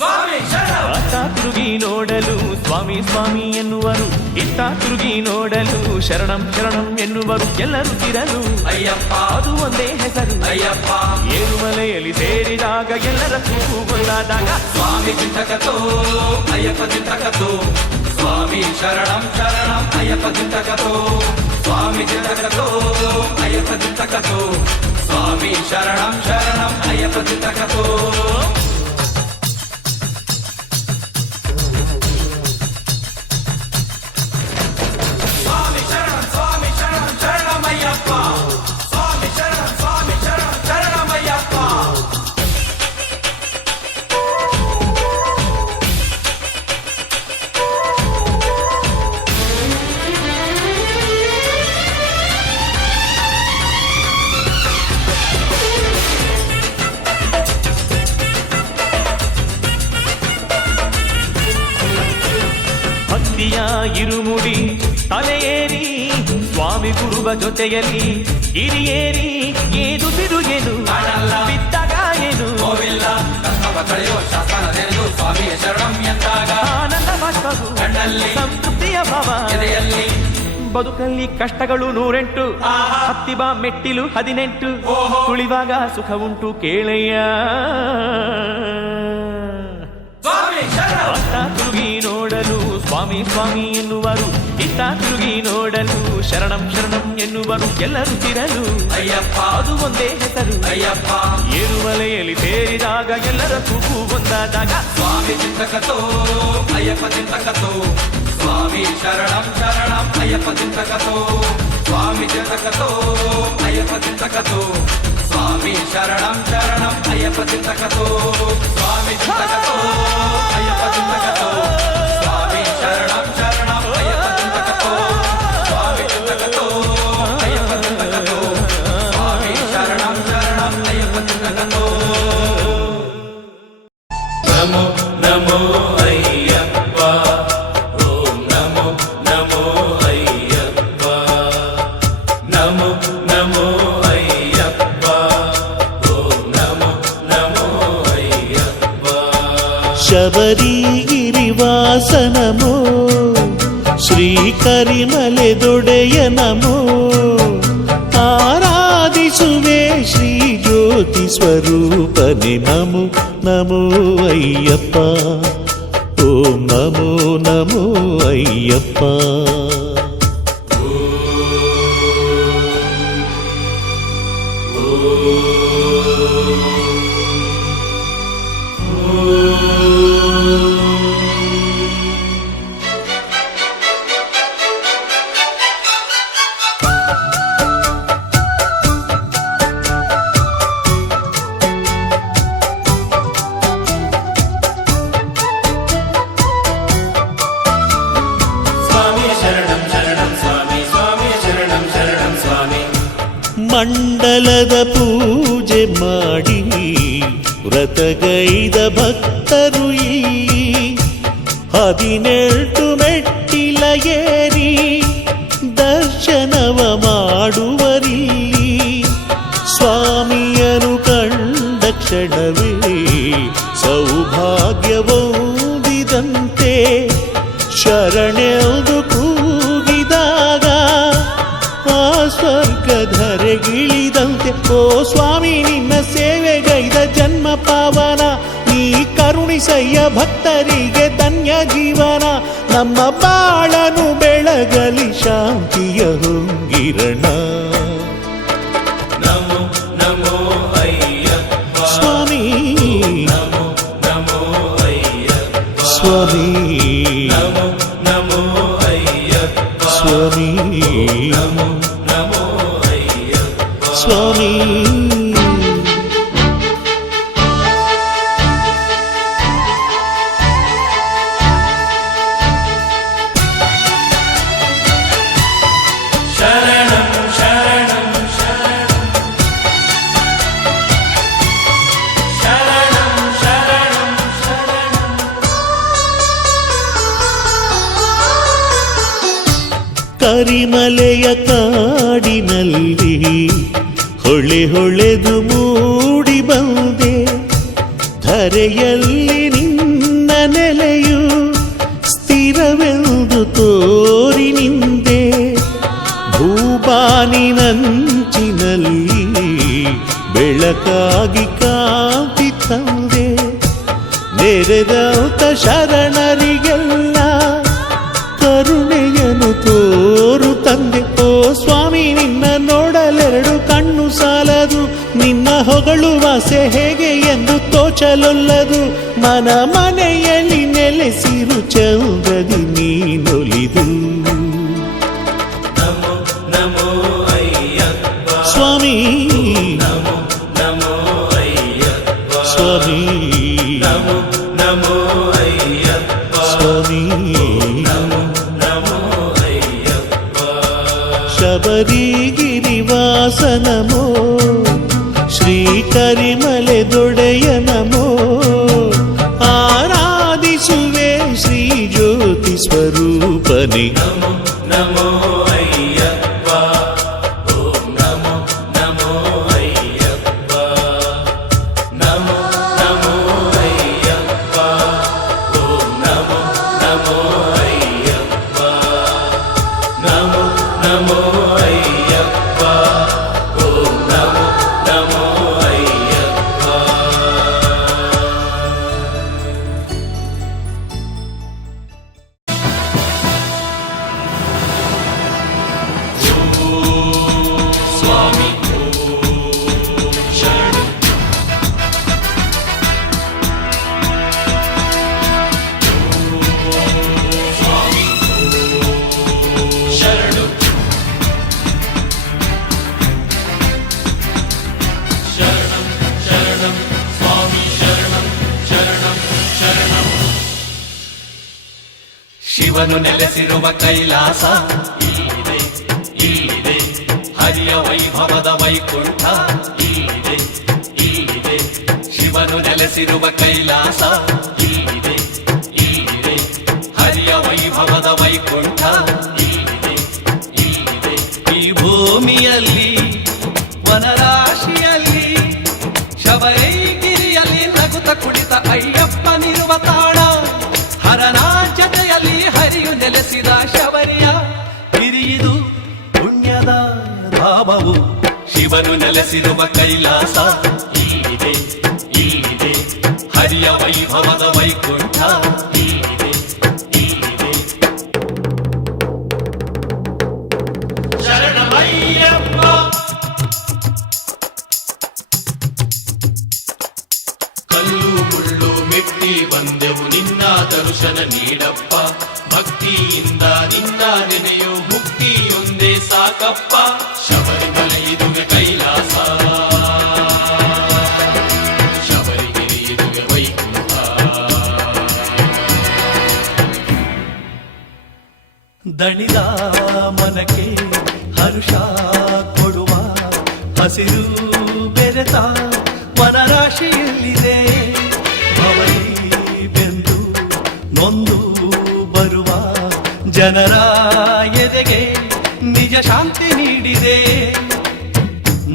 ಸ್ವಾಮಿ ಶರಣಂ, ಅತ್ತ ತಿರುಗಿ ನೋಡಲು ಸ್ವಾಮಿ ಸ್ವಾಮಿ ಎನ್ನುವರು, ಇತ್ತ ತಿರುಗಿ ನೋಡಲು ಶರಣಂ ಶರಣಂ ಎನ್ನುವರು. ಎಲ್ಲರೂ ತಿರಲು ಅಯ್ಯಪ್ಪ, ಅದು ಒಂದೇ ಹೆಸರು ಅಯ್ಯಪ್ಪ. ಏರುಮಲೆಯಲ್ಲಿ ಸೇರಿದಾಗ ಎಲ್ಲರ ಕೂಗು ಒಂದಾದಾಗ, ಸ್ವಾಮಿ ಚಿಂತಕತೋ ಅಯ್ಯಪ್ಪ ಚಿಂತಕತೋ, ಸ್ವಾಮಿ ಶರಣಂ ಶರಣಂ ಅಯ್ಯಪ್ಪ ಚಿಂತಕತೋ, ಸ್ವಾಮಿ ಚಿಂತಕತೋ ಅಯ್ಯಪ್ಪ ಚಿಂತಕತೋ, ಸ್ವಾಮಿ ಶರಣಂ ಶರಣಂ ಅಯ್ಯಪ್ಪ ಚಿಂತಕತೋ. ಸ್ವಾಮಿ ಶರಣಂ ಸ್ವಾಮಿ ಶರಣಂ ಶರಣಮಯ್ಯಪ್ಪ, ಸ್ವಾಮಿ ಶರಣಂ ಸ್ವಾಮಿ ಶರಣಂ ಶರಣಮಯ್ಯಪ್ಪ. ಭಕ್ತಿಯ ಇರುಮುಡಿ ತಲೆಯೇರಿ ಸ್ವಾಮಿ ಗುರುವ ಜೊತೆಯಲ್ಲಿ ಗಿರಿಯೇರಿ ಏದು ತಿರುಗೇನು ಕಾಣಲ್ಲ, ಬಿದ್ದಾಗ ಏನು ನೋವಿಲ್ಲ, ಕಷ್ಟವ ಕಳೆಯೋ ಶಾಸನದೆಂದು ಸ್ವಾಮಿಯ ಶರಣಂ ಎಂದಾಗ, ಆನಂದ ಬಾಷ್ಪವು ಕಣ್ಣಲ್ಲಿ ಸಂತೃಪ್ತಿಯ ಭಾವ ಎದೆಯಲ್ಲಿ, ಬದುಕಲ್ಲಿ ಕಷ್ಟಗಳು 108, ಹತ್ತಿ ಬಾ ಮೆಟ್ಟಿಲು 18, ತುಳಿವಾಗ ಸುಖ ಉಂಟು ಕೇಳಯ್ಯ. ಸ್ವಾಮಿ ಶರಣಂ, ಅತ್ತ ತಿರುಗಿ ನೋಡಲು ಸ್ವಾಮಿ ಸ್ವಾಮಿ ಎನ್ನುವರು. ಇತ್ತ ತಿರುಗಿ ನೋಡಲು ಶರಣಂ ಶರಣಂ ಎನ್ನುವರು ಎಲ್ಲರೂ ತಿರಲು. ಅಯ್ಯಪ್ಪ ಅದು ಒಂದೇ ಹೆಸರು ಅಯ್ಯಪ್ಪ. ಏರುಮಲೆಯಲ್ಲಿ ಸೇರಿದಾಗ ಎಲ್ಲರ ಕೂಗು ಒಂದಾದಾಗ ಸ್ವಾಮಿ ಚಿಂತಕತೋ ಅಯ್ಯಪ್ಪ ಚಿಂತಕತೋ. ಸ್ವಾಮಿ ಶರಣಂ ಶರಣಂ ಅಯ್ಯಪ್ಪ ಚಿಂತಕತೋ. ಸ್ವಾಮಿ ಚಿಂತಕತೋ ಅಯ್ಯಪ್ಪ ಚಿಂತಕತೋ. ಸ್ವಾಮಿ ಶರಣಂ ಶರಣಂ ಅಯ್ಯಪ್ಪ ಚಿಂತಕತೋ. ಸ್ವಾಮಿ ಚಿಂತಕತೋ ಅಯ್ಯಪ್ಪ ಚಿಂತಕತೋ. ಸ್ವಾಮಿ ಶರಣಂ ಶರಣಂ ಅಯ್ಯಪ್ಪ ಚಿಂತಕತೋ. ಸ್ವಾಮಿ ಚಿಂತಕತೋ ಅಯ್ಯಪ್ಪ ಚಿಂತಕತೋ. ಸ್ವಾಮಿ ಶರಣಂ ಶರಣಂ ಅಯ್ಯಪ್ಪ ಚಿಂತಕತೋ. ನಮೋ ನಮೋ ಅಯ್ಯಪ್ಪ. ಓಂ ನಮೋ ನಮೋ ಅಯ್ಯಪ್ಪ. ನಮೋ ನಮೋ ಅಯ್ಯಪ್ಪ. ಓಂ ನಮೋ ನಮೋ ಅಯ್ಯಪ್ಪ. ಶಬರಿಗಿರಿವಾಸ ನಮೋ, ಶ್ರೀಕರಿಮಲೆ ದೊಡೆಯ ನಮೋ. ಆರಾಧಿಸುವೆ ಶ್ರೀ ಜ್ಯೋತಿ ಸ್ವರೂಪನೆ ನಮೋ ನಮೋ ಅಯ್ಯಪ್ಪ. ಓಂ ನಮೋ ನಮೋ ಅಯ್ಯಪ್ಪ. ಸ್ವಾಮಿ ಶರಣಂ ಶರಣಂ ಸ್ವಾಮಿ. ಸ್ವಾಮಿ ಶರಣಂ ಶರಣಂ ಸ್ವಾಮಿ. ಮಂಡಲದ ಪೂಜೆ ಮಾಡಿ ವ್ರತಗೈದ ಭಕ್ತರು ಇಲ್ಲಿ 17 ಮೆಟ್ಟಿಲ ಏರಿ ದರ್ಶನವ ಮಾಡುವರಿಲ್ಲಿ. ಸ್ವಾಮಿಯರು ಕಂಡ ಕ್ಷಣವೇ ಸೌಭಾಗ್ಯವೊಂದಿದಂತೆ ಶರಣೆಂದು ಕೂಗಿದಾಗ ಆ ಸ್ವರ್ಗಧರೆಗಿಳಿದಂತೆ. ಓ ಸ್ವಾಮಿ ನಿನ್ನ ಸೇವೆಗೈದ ಜನ್ಮ ಪಾವನ, ನೀ ಕರುಣಿಸಯ್ಯ ಭಕ್ತರಿಗೆ ಧನ್ಯ ಜೀವನ. ನಮ್ಮ ಬಾಳನು ಬೆಳಗಲಿ ಶಾಂತಿಯ ಹೊಂಗಿರಣ. ನಮೋ ನಮೋ ಅಯ್ಯಪ್ಪ. ಸ್ವಾಮಿ ನಮೋ ನಮೋ ಅಯ್ಯಪ್ಪ. ಸ್ವಾಮಿ ನಮೋ ನಮೋ ಅಯ್ಯಪ್ಪ. ಸ್ವಾಮಿ ನಮೋ ನಮೋ ಅಯ್ಯಪ್ಪ. ಸ್ವಾಮಿ. ಶರಣಂ ಶರಣಂ ಶರಣಂ. ಶರಣಂ ಶರಣಂ ಶರಣಂ. ಕರಿಮಲೆಯ ಕಾಡಿನಲ್ಲಿ ಹೊಳೆ ಹೊಳೆದು ಮೂಡಿ ಬಂದೆ. ಧರೆಯಲ್ಲಿ ನಿನ್ನ ನೆಲೆಯು ಸ್ಥಿರವೆಂದು ತೋರಿ ನಿಂದೆ. ಭೂಬಾನಿನಂಚಿನಲ್ಲಿ ಬೆಳಕಾಗಿ ಕಾಂತಿ ತಂದೆ. ನೆರೆದಂತ ಶರಣರಿಗೆಲ್ಲ ಕರುಣೆಯನ್ನು ತೋರು ತಂದೆ. ಓ ಸ್ವಾಮಿ ನಿನ್ನ ನೋಡಲೆರಡು ಕಣ್ಣು ಸಾಲದು, ನಿನ್ನ ಹೊಗಳುವಾಸೆ ಹೇಗೆ ಎಂದು ತೋಚಲೊಲ್ಲದು. ಮನ ಮನೆಯಲ್ಲಿ ನೆಲೆಸಿರು ಚೌದದಿ ನೀನೊಲಿದು. ನಮೋ ನಮೋ ಅಯ್ಯಪ್ಪ. ಸ್ವಾಮಿ ನಮೋ ನಮೋ ಅಯ್ಯಪ್ಪ. ಸ್ವಾಮಿ ನಮೋ ನಮೋ ಅಯ್ಯಪ್ಪ. ಸ್ವಾಮಿ ನಮೋ ನಮೋ ಅಯ್ಯಪ್ಪ. ಶಬರಿಗಿರಿವಾಸ ನಮೋ, ಶ್ರೀಕರಿಮಲೆ ದೊಡೆಯ ನಮೋ. ಆರಾಧಿಸುವೆ ಶ್ರೀ ಜ್ಯೋತಿ ಸ್ವರೂಪನೆ ನಮೋ ನಮೋ ಅಯ್ಯಪ್ಪ. ಓಂ ನಮೋ ನಮೋ ಅಯ್ಯಪ್ಪ. ನಮೋ ನಮೋ ಅಯ್ಯಪ್ಪ. ಓಂ ನಮೋ ನಮೋ ಅಯ್ಯಪ್ಪ. ನಮೋ ನಮೋ ಅಯ್ಯಪ್ಪ. ಓಂ ನಮೋ ನಮೋ ಅಯ್ಯಪ್ಪ. ಶಿವನು ನೆಲೆಸಿರುವ ಕೈಲಾಸ ಇಲ್ಲಿದೆ ಇಲ್ಲಿದೆ ಹರಿಯ ವೈಭವದ ವೈಕುಂಠ ಇಲ್ಲಿದೆ ಇಲ್ಲಿದೆ ಶಿವನು ನೆಲೆಸಿರುವ ಕೈಲಾಸ ಇಲ್ಲಿದೆ ಇಲ್ಲಿದೆ ಹರಿಯ ವೈಭವದ ವೈಕುಂಠ ಇಲ್ಲಿದೆ ಇಲ್ಲಿದೆ ಈ ಭೂಮಿಯಲ್ಲಿ ವನರಾಶಿಯಲ್ಲಿ ಶಬರಿಗಿರಿಯಲ್ಲಿ ನಗುತ್ತ ಕುಳಿತ ಅಯ್ಯಪ್ಪನಿರುವ ತಾಣ ಹರನ ಜತೆಯಲ್ಲಿ ಹರಿಯು ನೆಲೆಸಿದ ಶಬರಿಯ ಗಿರಿಯಿದು ಪುಣ್ಯದ ಧಾಮವು ಶಿವನು ನೆಲೆಸಿರುವ ಕೈಲಾಸ ಇಲ್ಲಿದೆ ಇಲ್ಲಿದೆ ಹರಿಯ ವೈಭವದ ವೈಕುಂಠ ಇಲ್ಲಿದೆ ಇಲ್ಲಿದೆ ಶರಣಮಯ್ಯಪ್ಪ ಕಲ್ಲು ಮುಳ್ಳು ಮೆಟ್ಟಿ ಬಂದೆವು ನಿನ್ನ ದರ್ಶನ ನೀಡಪ್ಪ ಭಕ್ತಿಯಿಂದ ನಿನ್ನ ನೆನೆಯು ಮುಕ್ತಿಯೊಂದೇ ಸಾಕಪ್ಪ ಶಬರಿಮಲೆ ಇದುವೆ ಕೈಲಾಸ ಶಬರಿಗಿರಿ ಇದುವೆ ವೈಕುಂಠ ದಣಿದ ಮನಕ್ಕೆ ಹರುಷ ಕೊಡುವ ಹಸಿರು ಬೆರೆತ ವನರಾಶಿಯಲ್ಲಿದೆ ಭವನಿ ಬೆಂದು ನೊಂದು ಬರುವ ಜನರ ಎದೆಗೆ ನಿಜ ಶಾಂತಿ ನೀಡಿದೆ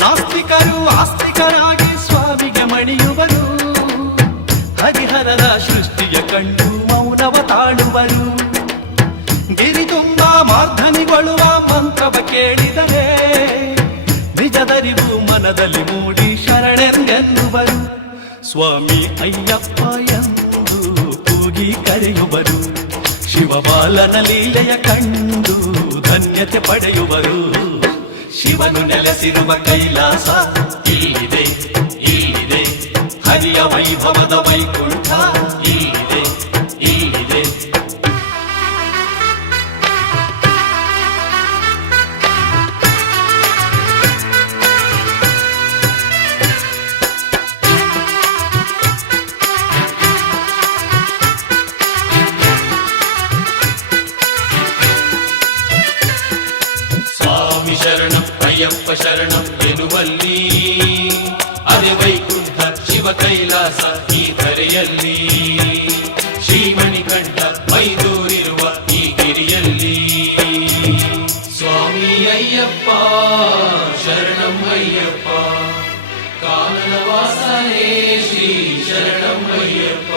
ನಾಸ್ತಿಕರು ಆಸ್ತಿಕರಾಗಿ ಸ್ವಾಮಿಗೆ ಮಣಿಯುವರು ಹರಿಹರನ ಸೃಷ್ಟಿಯ ಕಂಡು ಮೌನವ ತಾಳುವರು ಗಿರಿ ತುಂಬ ಮಾರ್ಧನಿಗೊಳ್ಳುವ ಮಂತ್ರವ ಕೇಳಿದರೆ ನಿಜದರಿವು ಮನದಲ್ಲಿ ಮೂಡಿ ಶರಣೆಂದೆನ್ನುವರು ಸ್ವಾಮಿ ಅಯ್ಯಪ್ಪ ಎಂದು ಕೂಗಿ ಕರೆಯುವರು ಶಿವಬಾಲನ ಲೀಲೆಯ ಕಂಡು ಧನ್ಯತೆ ಪಡೆಯುವರು ಶಿವನು ನೆಲೆಸಿರುವ ಕೈಲಾಸ ಇಲ್ಲಿದೆ ಇಲ್ಲಿದೆ ಹರಿಯ ವೈಭವದ ವೈಕುಂಠ ಇಲ್ಲಿದೆ ಇಲ್ಲಿದೆ ಸ್ವಾಮಿ ಶರಣಂ ಅಯ್ಯಪ್ಪ ಶರಣಂ ಎನ್ನುವಲ್ಲಿ ಅದೇ ವೈಕುಂಠ ಶಿವ ಕೈಲಾಸ ಈ ಧರೆಯಲ್ಲಿ ಶ್ರೀಮಣಿಕಂಠ ಮೈದೂರಿರುವ ಈ ಗಿರಿಯಲ್ಲಿ ಸ್ವಾಮಿ ಅಯ್ಯಪ್ಪ ಶರಣಂ ಅಯ್ಯಪ್ಪ ಕಾನನ ವಾಸನೆ ಶ್ರೀ ಶರಣಂ ಅಯ್ಯಪ್ಪ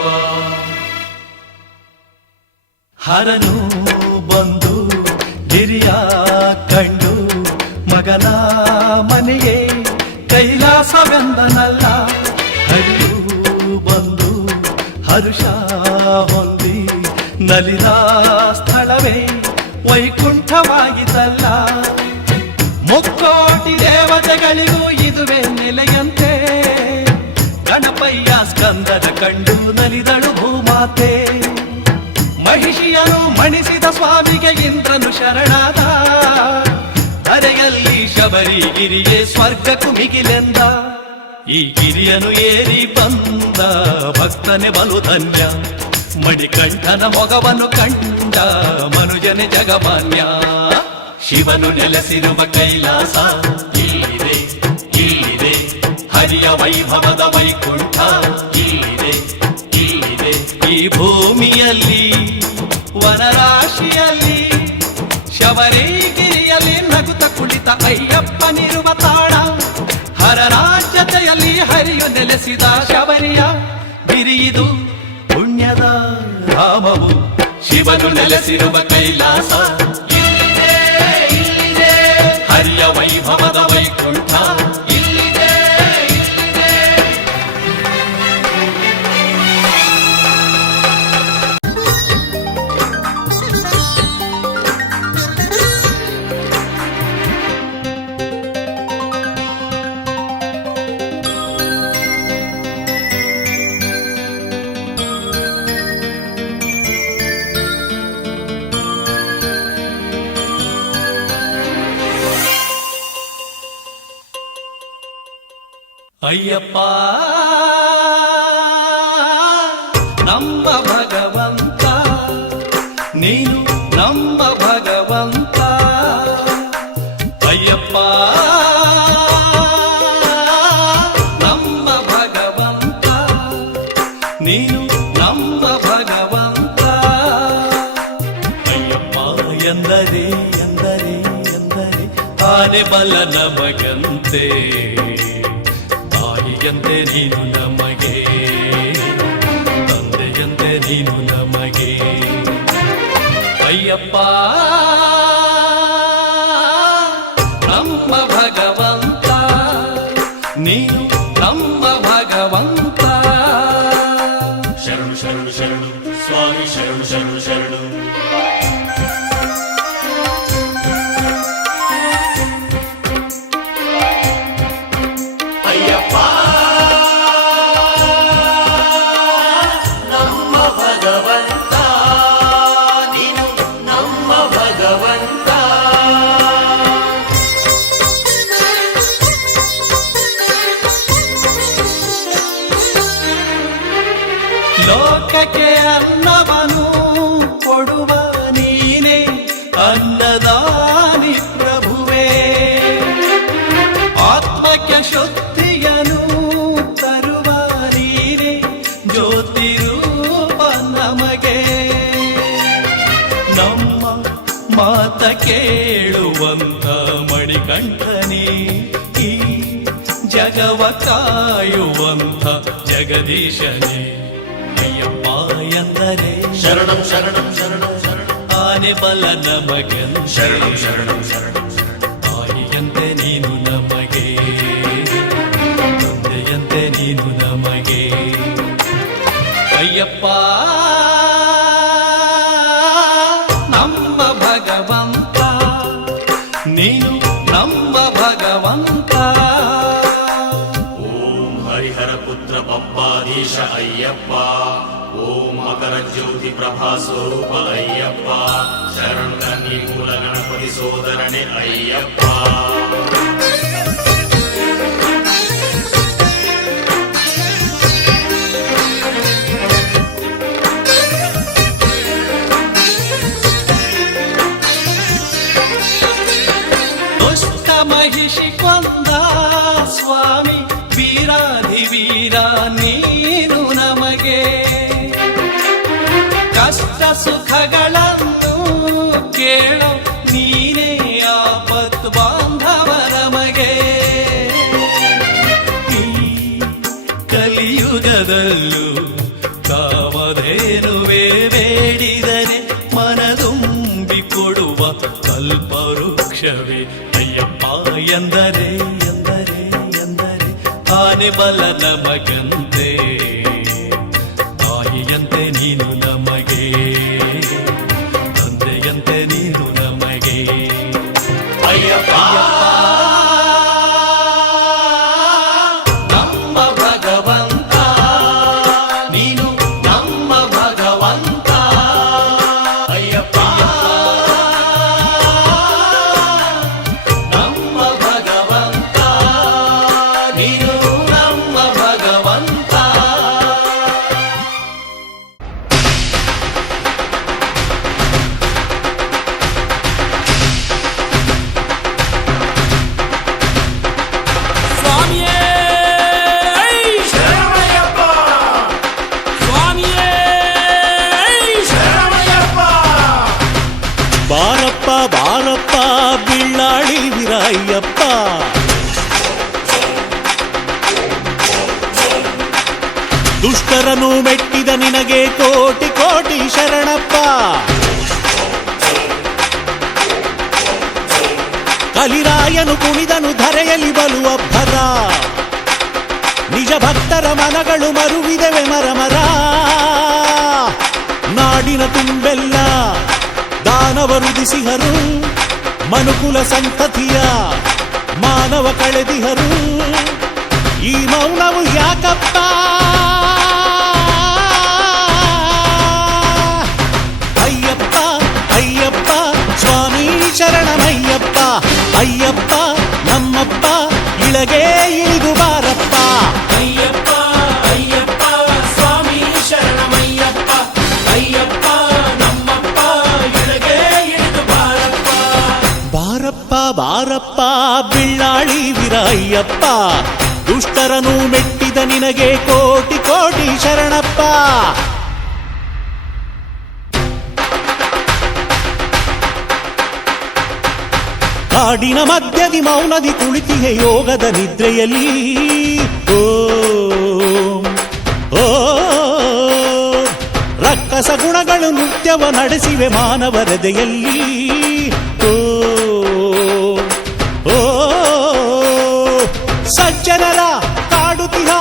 ಹರನು ಬಂದು ಗಿರಿಯ ಕಂಡು ಮಗನ ಮನೆಗೆ ಕೈಲಾಸವೆಂದನಲ್ಲ ಹರಿಯು ಬಂದು ಹರುಷ ಹೊಂದಿ ನಲಿದ ಸ್ಥಳವೇ ವೈಕುಂಠವಾಗಿದ್ದಲ್ಲ ಮುಕ್ಕೋಟಿ ದೇವತೆಗಳಿಗೂ ಇದುವೇ ನೆಲೆಯಂತೆ ಗಣಪಯ್ಯ ಸ್ಕಂದನ ಕಂಡು ನಲಿದಳು ಭೂಮಾತೆ ಮಹಿಷಿಯನು ಮಣಿಸಿದ ಸ್ವಾಮಿಗೆ ಇಂದ್ರನು ಶರಣಾದ ಧರೆಯಲ್ಲಿ ಶಬರಿಗಿರಿಯೇ ಸ್ವರ್ಗಕ್ಕೂ ಮಿಗಿಲೆಂದ ಈ ಗಿರಿಯನು ಏರಿ ಬಂದ ಭಕ್ತನೆ ಬಲು ಧನ್ಯ ಮಣಿಕಂಠನ ಮೊಗವನ್ನು ಕಂಡ ಮನುಜನೆ ಜಗಮಾನ್ಯ ಶಿವನು ನೆಲೆಸಿರುವ ಕೈಲಾಸ ಇಲ್ಲಿದೆ ಇಲ್ಲಿದೆ ಹರಿಯ ವೈಭವದ ವೈಕುಂಠ ಇಲ್ಲಿದೆ ಇಲ್ಲಿದೆ ಈ ಭೂಮಿಯಲ್ಲಿ ವನರಾಶಿಯಲ್ಲಿ ಶಬರಿಗಿರಿಯಲ್ಲಿ ನಗುತ್ತ ಕುಳಿತ ಅಯ್ಯಪ್ಪನಿರುವ ತಾಣ ಹರರಾಜ್ಯತೆಯಲ್ಲಿ ಹರಿಯು ನೆಲೆಸಿದ ಶಬರಿಯ ಗಿರಿಯಿದು ಪುಣ್ಯದ ಧಾಮವು ಶಿವನು ನೆಲೆಸಿರುವ ಕೈಲಾಸ ಇಲ್ಲಿದೆ ಇಲ್ಲಿದೆ ಹರಿಯ ವೈಭವದ ವೈಕುಂಠ ಇಲ್ಲಿದೆ ಇಲ್ಲಿದೆ ಅಯ್ಯಪ್ಪ ನಮ್ಮ ಭಗವಂತ ನೀನು ನಮ್ಮ ಭಗವಂತ ಅಯ್ಯಪ್ಪ ನಮ್ಮ ಭಗವಂತ ನೀನು ನಮ್ಮ ಭಗವಂತ ಅಯ್ಯಪ್ಪ ಎಂದರೆ ಎಂದರೆ ಎಂದರೆ ಆನೆ ಬಲ ನಮಗಂತೆ ತಾಯಿಯಂತೆ ನೀನು ನಮಗೆ ತಂದೆಯಂತೆ ನೀನು ನಮಗೆ ಅಯ್ಯಪ್ಪ ನಮ್ಮ ಭಗವಂತ ನೀನು ನಮ್ಮ ಭಗವಂತ ಶರಣು ಶರಣು ಶರಣು ಸ್ವಾಮಿ ಶರಣು ಶರಣು ಶರಣು ಅಯ್ಯಪ್ಪ ನಮ್ಮ ಭಗವಂತ ನೀನು ನಮ್ಮ ಭಗವಂತ ಲೋಕಕ್ಕೆ ಅನ್ನವನು ಕೊಡುವ ನೀನೇ ಅನ್ನದಾನಿ ಪ್ರಭುವೇ ಆತ್ಮಕ್ಕೆ ಶುದ್ಧಿಯನು ತರುವ ನೀನೇ ಜ್ಯೋತಿ ರೂಪ ನಮಗೆ ನಮ್ಮ ಮಾತ ಕೇಳುವಂತ ಮಣಿಕಂಠನೇ ಈ ಜಗವ ಕಾಯುವಂತ ಜಗದೀಶನೇ ಅಯ್ಯಪ್ಪ ಎಂದರೆ ಶರಣಂ ಶರಣಂ ಶರಣಂ ಶರಣಂ ಆನೆ ಬಲ ನಮಗಂತೆ ಶರಣಂ ಶರಣಂ ಶರಣಂ ತಾಯಿಯಂತೆ ನೀನು ನಮಗೆ ತಂದೆಯಂತೆ ನೀನು ನಮಗೆ ಅಯ್ಯಪ್ಪ ನಮ್ಮ ಭಗವಂತ ನೀನು ನಮ್ಮ ಭಗವಂತ ಓಂ ಹರಿಹರ ಪುತ್ರ ಪಂಪಾಧೀಶ ಅಯ್ಯಪ್ಪ ಓಂ ಮಕರ ಜ್ಯೋತಿ ಪ್ರಭಾ ಸ್ವರೂಪ ಅಯ್ಯಪ್ಪ ಶರಣು ಕನ್ನಿ ಮೂಲ ಗಣಪತಿ ಸೋದರನೆ ಅಯ್ಯಪ್ಪ ದುಷ್ಟ ಮಹಿಷಿ ಕೊಂದ ಸ್ವಾಮಿ ವೀರಾಧಿವೀರ ನೀನು ನಮಗೆ ಕಷ್ಟ ಸುಖಗಳನ್ನು ಕೇಳೋ ನೀನೇ ಆಪತ್ ಬಾಂಧವ ನಮಗೆ ಈ ಕಲಿಯುಗದಲ್ಲೂ ಕಾಮಧೇನುವೆ ಬೇಡಿದರೆ ಮನದುಂಬಿ ಕೊಡುವ ಕಲ್ಪವೃಕ್ಷವೇ ಅಯ್ಯಪ್ಪ ಎಂದರೆ ಎಂದರೆ ಎಂದರೆ ಆನೆ ಬಲ ನಮಗಂತೆ ತಾಯಿಯಂತೆ ನೀನು ನಮಗೆ ತಂದೆಯಂತೆ ನೀನು ನಮಗೆ ಅಯ್ಯಪ್ಪ ನಮ್ಮ ಭಗವಂತ ನೀನು ನಮ್ಮ ಭಗವಂತ ಅಯ್ಯಪ್ಪ ನಮ್ಮ ಭಗವಂತ ನೀನು ನಮ್ಮ ಭಗವಂತ ಸ್ವಾಮಿಯೇ ಶರಣಮಯ್ಯಪ್ಪ ಸ್ವಾಮಿಯೇ ಶರಣಮಯ್ಯಪ್ಪ ಬಾರಪ್ಪ ಬಾರಪ್ಪ ಬಿಳ್ಳಾಳಿ ವೀರಯ್ಯಪ್ಪ ದುಷ್ಟರನ್ನು ಮೆಟ್ಟಿದ ನಿನಗೆ ಕೋಟಿ ಕೋಟಿ ಶರಣಪ್ಪ ಕಲಿರಾಯನು ಕುಣಿದನು ಧರೆಯಲ್ಲಿ ಬಲುವಬ್ಬರ ನಿಜ ಭಕ್ತರ ಮನಗಳು ಮರುವಿದವೆ ಮರಮರ ನಾಡಿನ ತುಂಬೆಲ್ಲ ದಾನವರುದಿಸಿಹರು ಮನುಕುಲ ಸಂತತಿಯ ಮಾನವ ಕಳೆದಿಹರು ಈ ಮೌನವು ಯಾಕಪ್ಪ ಅಯ್ಯಪ್ಪ ಅಯ್ಯಪ್ಪ ಸ್ವಾಮಿ ಶರಣಮಯ್ಯಪ್ಪ ಅಯ್ಯಪ್ಪ ನಮ್ಮಪ್ಪ ಇಳಗೆ ಇಳಿದು ಬಾರಪ್ಪ ಅಯ್ಯಪ್ಪ ಅಯ್ಯಪ್ಪ ಸ್ವಾಮಿ ಶರಣಮಯ್ಯಪ್ಪ ಅಯ್ಯಪ್ಪ ನಮ್ಮಪ್ಪ ಇಳಗೆ ಇಳಿದು ಬಾರಪ್ಪ ಬಿಳ್ಳಾಳಿ ವೀರ ಅಯ್ಯಪ್ಪ, ದುಷ್ಟರನು ಮೆಟ್ಟಿದ ನಿನಗೆ ಕೋಟಿ ಕೋಟಿ ಶರಣಪ್ಪ. ಕಾಡಿನ ಮಧ್ಯದಿ ಮೌನದಿ ಕುಳಿತಿಹೆ ಯೋಗದ ನಿದ್ರೆಯಲ್ಲಿ. ಓಂ ಓಂ ರಕ್ಕಸ ಗುಣಗಳು ನೃತ್ಯವ ನಡೆಸಿವೆ ಮಾನವ ಹೃದಯಲ್ಲಿ. ಓಂ ಓಂ ಸಜ್ಜನರ ಕಾಡುತ್ತಿಹ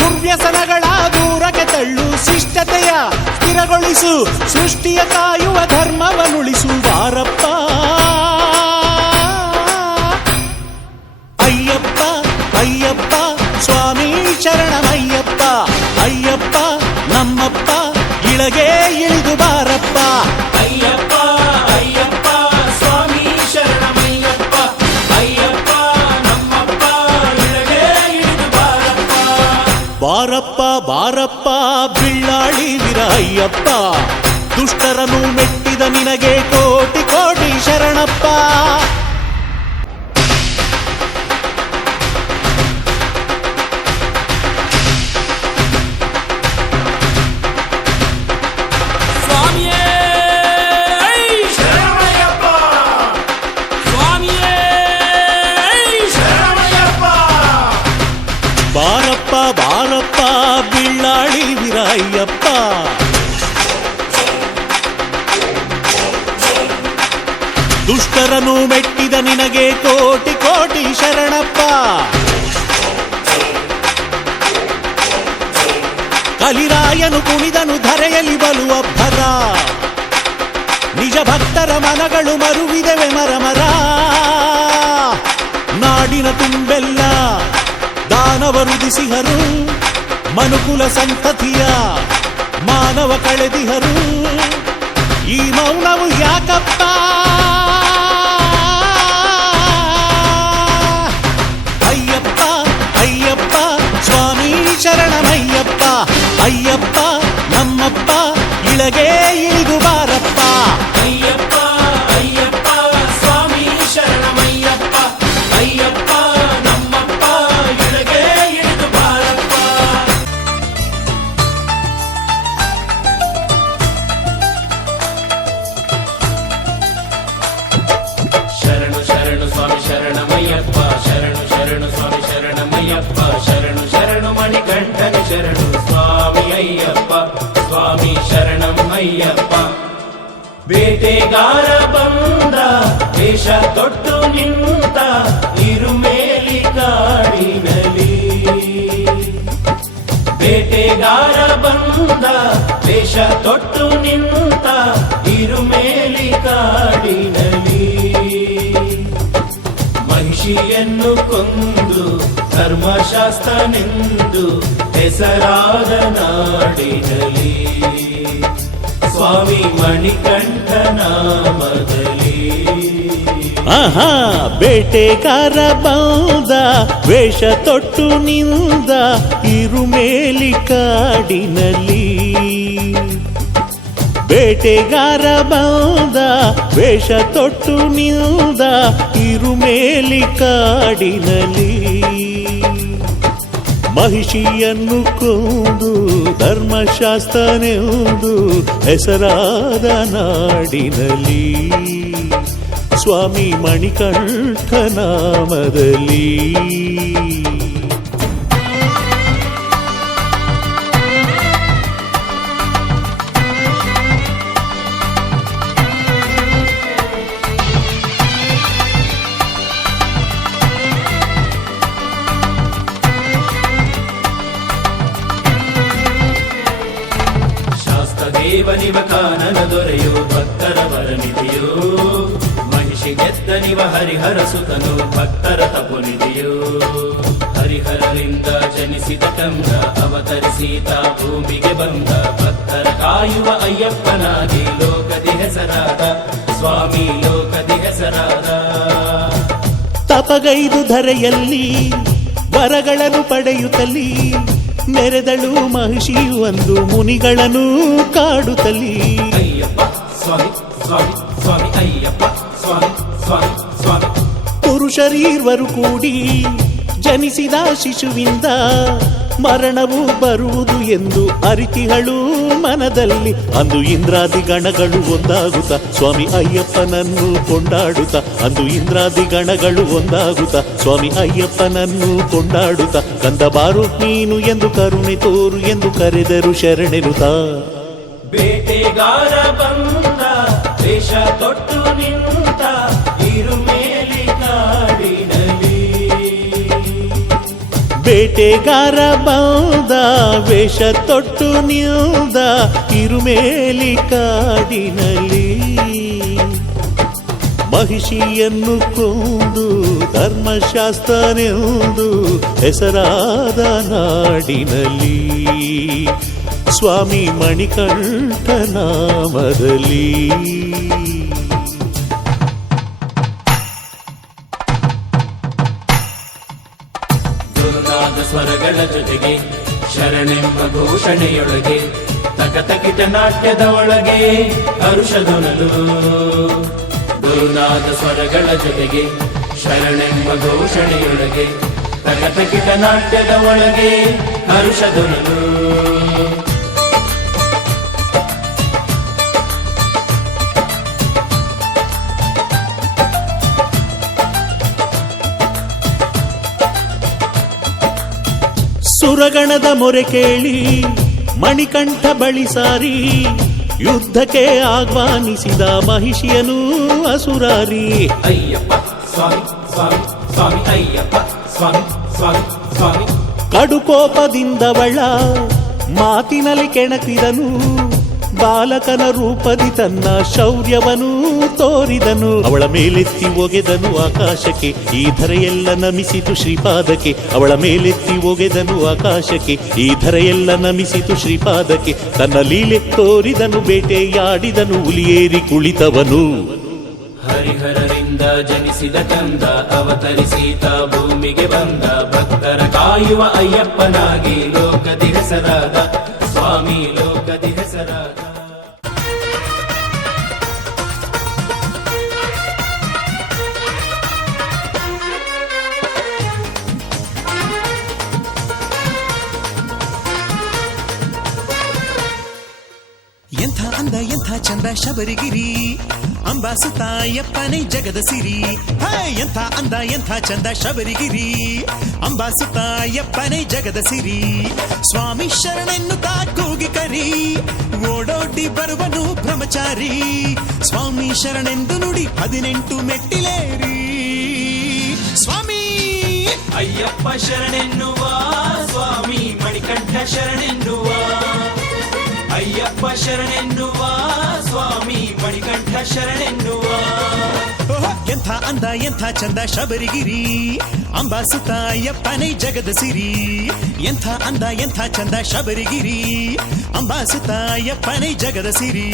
ದುರ್ವ್ಯಸನಗಳ ದೂರಕ್ಕೆ ತಳ್ಳು, ಶಿಷ್ಟತೆಯ ಸ್ಥಿರಗೊಳಿಸು, ಸೃಷ್ಟಿಯ ಕಾಯುವ ಧರ್ಮವನುಳಿಸು ಬಾರಪ್ಪ. ಅಯ್ಯಪ್ಪ ಅಯ್ಯಪ್ಪ ಸ್ವಾಮಿ ಶರಣಮಯ್ಯಪ್ಪ, ಅಯ್ಯಪ್ಪ ನಮ್ಮಪ್ಪ ಇಳಗೆ ಇಳಿದು ಬಾರಪ್ಪ. ಅಯ್ಯಪ್ಪ ಅಯ್ಯಪ್ಪ ಸ್ವಾಮಿ ಶರಣಮಯ್ಯಪ್ಪ, ಅಯ್ಯಪ್ಪ ನಮ್ಮಪ್ಪ ಇಳಗೆ ಇಳಿದು ಬಾರಪ್ಪ. ಬಾರಪ್ಪ ಬಾರಪ್ಪ ಬಿಳ್ಳಾಳಿ ವೀರ ಅಯ್ಯಪ್ಪ, ದುಷ್ಟರನು ಮೆಟ್ಟಿದ ನಿನಗೆ ಕೋಟಿ ಕೋಟಿ ಶರಣಪ್ಪ. ಸ್ವಾಮಿಯೇ ಶರಣಮಯ್ಯಪ್ಪ, ಸ್ವಾಮಿಯೇ ಶರಣಮಯ್ಯಪ್ಪ. ಬಾರಪ್ಪ ಬಾರಪ್ಪ ಬಿಳ್ಳಾಳಿ ವೀರ ಅಯ್ಯಪ್ಪ, ದುಷ್ಟರನು ಮೆಟ್ಟಿದ ನಿನಗೆ ಕೋಟಿ ಕೋಟಿ ಶರಣಪ್ಪ. ಕಲಿರಾಯನು ಕುಣಿದನು ಧರೆಯಲ್ಲಿ ಬಲುವಬ್ಬರ, ನಿಜ ಭಕ್ತರ ಮನಗಳು ಮರುವಿದವೆ ಮರಮರ. ನಾಡಿನ ತುಂಬೆಲ್ಲ ದಾನವರುದಿಸಿಹರು, ಮನುಕುಲ ಸಂತತಿಯ ಮಾನವ ಕಳೆದಿಹರು. ಈ ಮೌನವು ಯಾಕಪ್ಪ? ಅಯ್ಯಪ್ಪ ಅಯ್ಯಪ್ಪ ಸ್ವಾಮಿ ಶರಣಮಯ್ಯಪ್ಪ, ಅಯ್ಯಪ್ಪ ನಮ್ಮಪ್ಪ ಇಳಗೆ ಇಳಿದು ಬಾರಪ್ಪ. ಅಯ್ಯಪ್ಪ ಅಯ್ಯಪ್ಪ ಸ್ವಾಮಿ ಶರಣಮಯ್ಯಪ್ಪ, ಅಯ್ಯಪ್ಪ ನಮ್ಮಪ್ಪ ಇಳಗೆ ಇಳಿದು ಬಾರಪ್ಪ. ಶರಣು ಶರಣು ಸ್ವಾಮಿ ಶರಣಮಯ್ಯಪ್ಪ, ಶರಣು ಶರಣು ಸ್ವಾಮಿ ಶರಣಮಯ್ಯಪ್ಪ, ಶರಣು ಶರಣು ಮಣಿಕಂಠನ ಶರಣು ಸ್ವಾಮಿ ಅಯ್ಯಪ್ಪ, ಸ್ವಾಮಿ ಶರಣಮಯ್ಯಪ್ಪ. ಬೇಟೆಗಾರ ಬಂದ ವೇಷ ತೊಟ್ಟು ನಿಂತ ಇರುಮೇಲಿ ಕಾಡಿನಲಿ, ಬೇಟೆಗಾರ ಬಂದ ವೇಷ ತೊಟ್ಟು ನಿಂತ ಇರುಮೇಲಿ ಕಾಡಿನಲಿ. ಮಹಿಷಿಯನ್ನು ಕೊಂದು ಧರ್ಮಶಾಸ್ತ್ರನೆಂದು ಹೆಸರಾದ ನಾಡಿನಲಿ, ಸ್ವಾಮಿ ಮಣಿಕಂಠ ನಾಮದಲ್ಲಿ. ಆಹಾ ಬೇಟೆಗಾರ ಬಂದ ವೇಷ ತೊಟ್ಟು ನಿಂದ ಇರುಮೇಲಿ ಕಾಡಿನಲ್ಲಿ, ಬೇಟೆಗಾರ ಬಂದ ವೇಷ ತೊಟ್ಟು ನಿಂದ ಇರುಮೇಲಿ ಕಾಡಿನಲ್ಲಿ. ಮಹಿಷಿಯನ್ನು ಕೊಂದು ಧರ್ಮಶಾಸ್ತ್ರನೆಂದು ಹೆಸರಾದ ನಾಡಿನಲ್ಲಿ, ಸ್ವಾಮಿ ಮಣಿಕಂಠ ನಾಮದಲ್ಲಿ. ದೇವನಿವ ಕಾನನ ದೊರೆಯೋ ಭಕ್ತರ ವರನಿಧಿಯೋ, ಮಹಿಷಿ ಗೆದ್ದನಿವ ಹರಿಹರ ಸುತನು ಭಕ್ತರ ತಪುನಿಧಿಯೋ. ಹರಿಹರರಿಂದ ಜನಿಸಿದ ಕಂದ ಅವತರಿಸೀತ ಭೂಮಿಗೆ ಬಂದ, ಭಕ್ತರ ಕಾಯುವ ಅಯ್ಯಪ್ಪನಾಗಿ ಲೋಕದಿ ಹೆಸರಾದ, ಸ್ವಾಮಿ ಲೋಕದಿ ಹೆಸರಾದ. ತಪಗೈದು ಧರೆಯಲ್ಲಿ ವರಗಳನ್ನು ಪಡೆಯುತ್ತಲಿ, ಮೆರೆದಳು ಮಹಿಷಿ ಒಂದು ಮುನಿಗಳನ್ನು ಕಾಡುತ್ತಲಿ. ಅಯ್ಯಪ್ಪ ಸ್ವಾಮಿ ಸ್ವಾಮಿ ಸ್ವಾಮಿ ಅಯ್ಯಪ್ಪ ಸ್ವಾಮಿ ಸ್ವಾಮಿ ಸ್ವಾಮಿ. ಪುರುಷರೀರ್ವರು ಕೂಡಿ ಜನಿಸಿದ ಶಿಶುವಿಂದ ಮರಣವು ಬರುವುದು ಎಂದು ಅರಿತಿಹಳು ಮನದಲ್ಲಿ. ಅಂದು ಇಂದ್ರಾದಿ ಗಣಗಳು ಒಂದಾಗುತ್ತ ಸ್ವಾಮಿ ಅಯ್ಯಪ್ಪನನ್ನು ಕೊಂಡಾಡುತ್ತ, ಅಂದು ಇಂದ್ರಾದಿ ಗಣಗಳು ಒಂದಾಗುತ್ತ ಸ್ವಾಮಿ ಅಯ್ಯಪ್ಪನನ್ನು ಕೊಂಡಾಡುತ್ತ, ಕಂದ ಬಾರು ನೀನು ಎಂದು ಕರುಣೆ ತೋರು ಎಂದು ಕರೆದರು ಶರಣೆನುತ. ಬೇಟೆಗಾರ ಬಂದ ವೇಷ ತೊಟ್ಟು ನಿಂತ ಇರುಮೇಲಿ ಕಾಡಿನಲ್ಲಿ. ಬೇಟೆಗಾರ ಬಂದ ವೇಷ ತೊಟ್ಟು ನಿಂದ ಇರುಮೇಲಿ ಕಾಡಿನಲ್ಲಿ. ಮಹಿಷಿಯನ್ನು ಕೊಂದು ಧರ್ಮಶಾಸ್ತ್ರನೆಂದು ಹೆಸರಾದ ನಾಡಿನಲ್ಲಿ ಸ್ವಾಮಿ ಮಣಿಕಂಠ ನಾಮದಲ್ಲಿ. ದುರ್ನಾದ ಸ್ವರಗಳ ಜೊತೆಗೆ ಶರಣೆಂಬ ಘೋಷಣೆಯೊಳಗೆ ತಕತಕಿಟ ನಾಟ್ಯದ ಒಳಗೆ ಹರುಷದೊನಲು. ದುರ್ನಾದ ಸ್ವರಗಳ ಜೊತೆಗೆ ಶರಣೆಂಬ ಘೋಷಣೆಯೊಳಗೆ ತಕತಕಿಟ ನಾಟ್ಯದ ಒಳಗೆ ಹರುಷದೊನಲು. ಸುರಗಣದ ಮೊರೆ ಕೇಳಿ ಮಣಿಕಂಠ ಬಳಿ ಸಾರಿ ಯುದ್ಧಕ್ಕೆ ಆಹ್ವಾನಿಸಿದ ಮಹಿಷಿಯನು ಅಸುರಾರಿ. ಅಯ್ಯಪ್ಪ ಸ್ವಾಮಿ ಸ್ವಾಮಿ ಸ್ವಾಮಿ ಅಯ್ಯಪ್ಪ ಸ್ವಾಮಿ ಸ್ವಾಮಿ ಸ್ವಾಮಿ. ಕಡುಕೋಪದಿಂದವಳ ಮಾತಿನಲ್ಲಿ ಕೆಣಕಿದನು, ಬಾಲಕನ ರೂಪದಿ ತನ್ನ ಶೌರ್ಯವನು ತೋರಿದನು. ಅವಳ ಮೇಲೆತ್ತಿ ಒಗೆದನು ಆಕಾಶಕ್ಕೆ, ಈ ಧರೆಯೆಲ್ಲ ನಮಿಸಿತು ಶ್ರೀಪಾದಕ್ಕೆ. ಅವಳ ಮೇಲೆತ್ತಿ ಒಗೆದನು ಆಕಾಶಕ್ಕೆ, ಈ ಧರೆಯೆಲ್ಲ ನಮಿಸಿತು ಶ್ರೀಪಾದಕ್ಕೆ. ತನ್ನ ಲೀಲೆ ತೋರಿದನು, ಬೇಟೆಯಾಡಿದನು ಹುಲಿಯೇರಿ ಕುಳಿತವನು. ಹರಿಹರರಿಂದ ಜನಿಸಿದ ಕಂದ ಅವತರಿಸಿತ ಭೂಮಿಗೆ ಬಂದ. ಭಕ್ತರ ಕಾಯುವ ಅಯ್ಯಪ್ಪನಾಗಿ ಲೋಕದಿ ಹೆಸರಾದ ಸ್ವಾಮಿ ಲೋಕದಿ ಹೆಸರಾದ. ಎಂಥ ಅಂದ ಎಂಥ ಚಂದ ಶಬರಿಗಿರಿ ಅಂಬಾಸುತ್ತಾಯಪ್ಪನೇ ಜಗದ ಸಿರಿ. ಎಂಥ ಅಂದ ಎಂಥ ಚಂದ ಶಬರಿಗಿರಿ ಅಂಬಾಸುತ್ತಾಯಪ್ಪನೇ ಜಗದ ಸಿರಿ. ಸ್ವಾಮಿ ಶರಣೆನ್ನುತ್ತಾ ಕೂಗಿ ಕರಿ ಓಡೋಡಿ ಬರುವನು ಬ್ರಹ್ಮಚಾರಿ. ಸ್ವಾಮಿ ಶರಣೆಂದು ನುಡಿ 18 ಮೆಟ್ಟಿಲೇರಿ. ಸ್ವಾಮಿ ಅಯ್ಯಪ್ಪ ಶರಣೆನ್ನುವ ಸ್ವಾಮಿ ಮಣಿಕಂಠ ಶರಣೆನ್ನುವ. ಅಯ್ಯಪ್ಪ ಶರಣೆನ್ನುವ ಸ್ವಾಮಿ ಮಣಿಕಂಠ ಶರಣೆನ್ನುವ. ಎಂಥ ಅಂದ ಎಂಥ ಚಂದ ಶಬರಿಗಿರಿ ಅಂಬಾಸುತ್ತಾಯಪ್ಪನೇ ಜಗದ ಸಿರಿ. ಎಂಥ ಅಂದ ಎಂಥ ಚಂದ ಶಬರಿಗಿರಿ ಅಂಬಾಸುತ್ತಾಯಪ್ಪನೇ ಜಗದ ಸಿರಿ.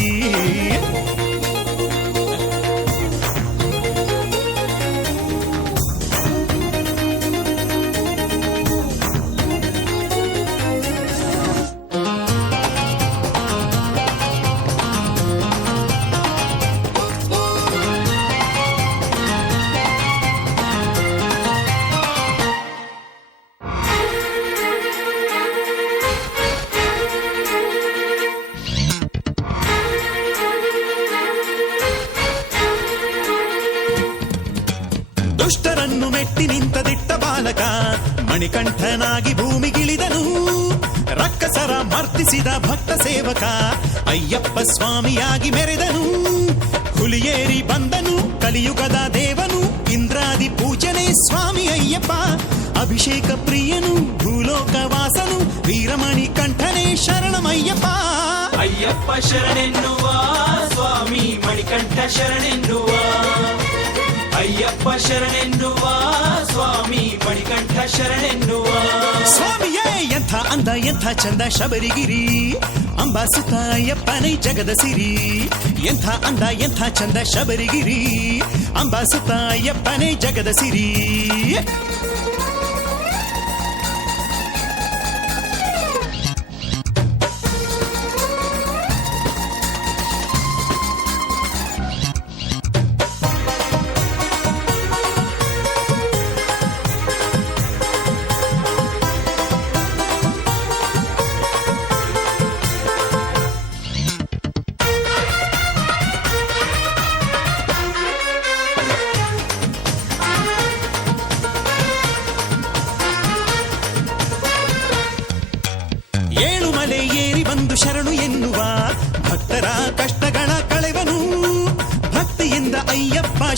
ದುಷ್ಟರನ್ನು ಮೆಟ್ಟಿ ನಿಂತ ದಿಟ್ಟ ಬಾಲಕ ಮಣಿಕಂಠನಾಗಿ ಭೂಮಿಗಿಳಿದನು. ರಕ್ಕಸರ ಮರ್ತಿಸಿದ ಭಕ್ತ ಸೇವಕ ಅಯ್ಯಪ್ಪ ಸ್ವಾಮಿಯಾಗಿ ಮೆರೆದನು. ಹುಲಿಯೇರಿ ಬಂದನು ಕಲಿಯುಗದ ದೇವನು, ಇಂದ್ರಾದಿ ಪೂಜನೆ ಸ್ವಾಮಿ ಅಯ್ಯಪ್ಪ. ಅಭಿಷೇಕ ಪ್ರಿಯನು ಭೂಲೋಕ ವಾಸನು, ವೀರಮಣಿ ಕಂಠನೇ ಶರಣಮಯ್ಯಪ್ಪ. ಅಯ್ಯಪ್ಪ ಶರಣೆನ್ನುವ ಸ್ವಾಮಿ ಮಣಿಕಂಠ ಶರಣೆನ್ನುವ. ಅಯ್ಯಪ್ಪ ಶರಣೆನ್ನುವ ಸ್ವಾಮಿ ಮಣಿಕಂಠ ಶರಣೆನ್ನುವ. ಸ್ವಾಮಿಯೇ ಎಂಥ ಅಂದ ಎಂಥ ಚಂದ ಶಬರಿಗಿರಿ ಅಂಬಾಸುತ್ತಾಯಪ್ಪನೇ ಜಗದ ಸಿರಿ. ಎಂಥ ಅಂದ ಎಂಥ ಚಂದ ಶಬರಿಗಿರಿ ಅಂಬಾಸುತ್ತಾಯಪ್ಪನೇ ಜಗದ ಸಿರಿ.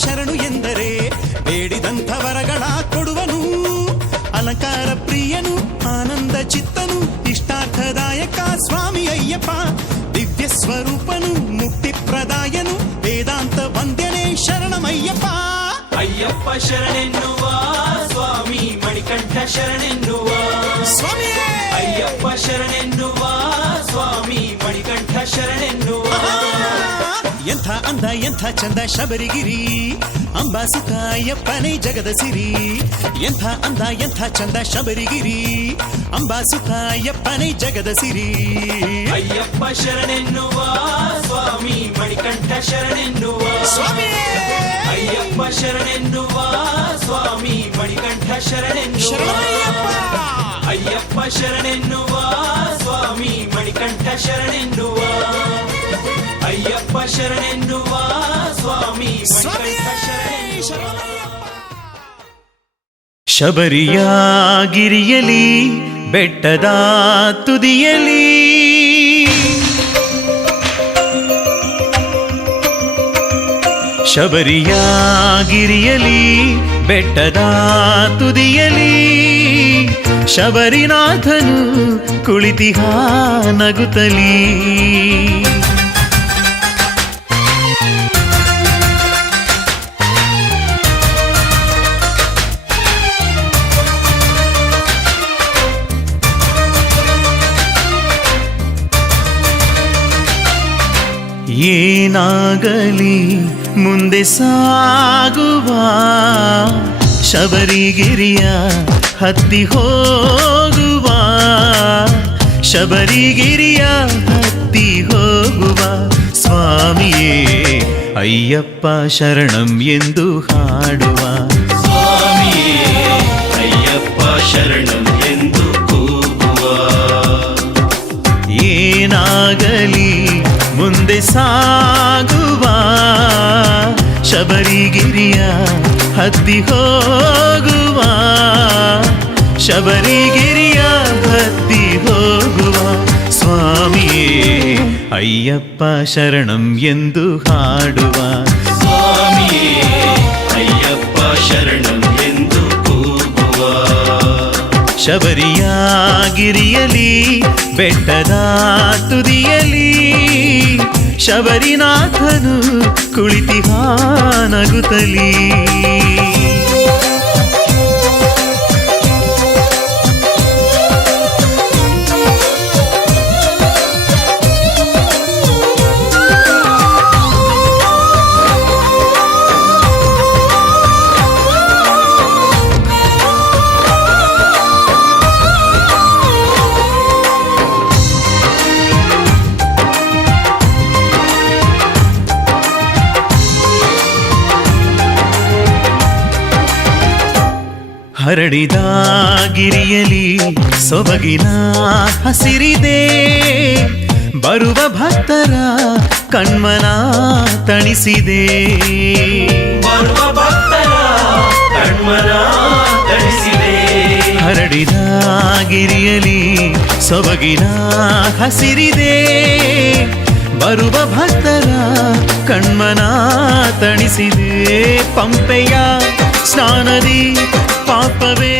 ಶರಣು ಎಂದರೆ ಬೇಡಿದಂಥ ವರಗಳ ಕೊಡುವನು ಅಲಂಕಾರ ಪ್ರಿಯನು ಆನಂದ ಚಿತ್ತನು ಇಷ್ಟಾರ್ಥದಾಯಕ ಸ್ವಾಮಿ ಅಯ್ಯಪ್ಪ ದಿವ್ಯ ಸ್ವರೂಪನು ಮುಕ್ತಿ ಪ್ರದಾಯನು ವೇದಾಂತ ವಂದ್ಯನೇ ಶರಣಮಯ್ಯಪ್ಪ ಅಯ್ಯಪ್ಪ ಶರಣೆನ್ನುವ ಸ್ವಾಮಿ ಮಣಿಕಂಠ ಶರಣೆನ್ನುವ ಸ್ವಾಮಿಯೇ ಅಯ್ಯಪ್ಪ ಶರಣೆನ್ನುವ ಸ್ವಾಮಿ ಮಣಿಕಂಠ ಶರಣೆನ್ನುವ ಎಂಥ ಅಂದ ಎಂಥ ಚಂದ ಶಬರಿಗಿರಿ ಅಂಬಾಸುತ ಅಯ್ಯಪ್ಪನೇ ಜಗದ ಸಿರಿ ಎಂಥ ಅಂದ ಎಂಥ ಚಂದ ಶಬರಿಗಿರಿ ಅಂಬಾಸುತ ಅಯ್ಯಪ್ಪನೇ ಜಗದ ಸಿರಿ ಅಯ್ಯಪ್ಪ ಶರಣೆನ್ನುವ ಸ್ವಾಮಿ ಮಣಿಕಂಠ ಶರಣೆನ್ನುವ ಸ್ವಾಮಿಯೇ ಅಯ್ಯಪ್ಪ ಶರಣೆನ್ನುವ ಸ್ವಾಮಿ ಮಣಿಕಂಠ ಶರಣೆನ್ನುವ ಶರಣಮಯ್ಯಪ್ಪ ಅಯ್ಯಪ್ಪ ಶರಣೆನ್ನುವ ಸ್ವಾಮಿ ಮಣಿಕಂಠ ಶರಣೆನ್ನುವ ಅಯ್ಯಪ್ಪ ಶರಣೆನ್ನುವ ಸ್ವಾಮಿ ಮಣಿಕಂಠ ಶರಣೆನ್ನುವ ಶಬರಿಯಾಗಿರಿಯಲಿ ಬೆಟ್ಟದ ತುದಿಯಲಿ ಶಬರಿಯಾಗಿರಿಯಲಿ ಬೆಟ್ಟದ ತುದಿಯಲಿ ಶಬರಿನಾಥನು ಕುಳಿತಿಹ ನಗುತ್ತಲಿ ಏನಾಗಲಿ ಮುಂದೆ ಸಾಗುವ ಶಬರಿಗಿರಿಯ ಹತ್ತಿ ಹೋಗುವ ಶಬರಿಗಿರಿಯ ಹತ್ತಿ ಹೋಗುವ ಸ್ವಾಮಿಯೇ ಅಯ್ಯಪ್ಪ ಶರಣಂ ಎಂದು ಹಾಡುವ ಸ್ವಾಮಿಯೇ ಅಯ್ಯಪ್ಪ ಶರಣಂ ಎಂದು ಕೂಗುವ ಏನಾಗಲಿ ಮುಂದೆ ಸಾಗುವ ಶಬರಿಗಿರಿಯ ಹತ್ತಿ ಹೋಗುವ ಶಬರಿಗಿರಿಯ ಹತ್ತಿ ಹೋಗುವ ಸ್ವಾಮಿಯೇ ಅಯ್ಯಪ್ಪ ಶರಣಂ ಎಂದು ಹಾಡುವ ಸ್ವಾಮಿಯೇ ಅಯ್ಯಪ್ಪ ಶರಣಂ ಎಂದು ಕೂಗುವ ಶಬರಿಯಾಗಿರಿಯಲಿ ಬೆಟ್ಟದ ತುದಿಯಲಿ ಶಬರಿನಾಥನು ಕುಳಿತಿಹ ನಗುತ್ತಲಿ ಹರಡಿದ ಗಿರಿಯಲಿ ಸೊಬಗಿನ ಹಸಿರಿದೆ ಬರುವ ಭಕ್ತರ ಕಣ್ಮನ ತಣಿಸಿದೆ ಬರುವ ಭಕ್ತರ ಕಣ್ಮನ ತಣಿಸಿದೆ ಹರಡಿದ ಗಿರಿಯಲಿ ಸೊಬಗಿನ ಹಸಿರಿದೆ ಬರುವ ಭಕ್ತರ ಕಣ್ಮನ ತಣಿಸಿದೆ ಪಂಪೆಯ ಸ್ನಾನದಿ ಪಾಪವೇ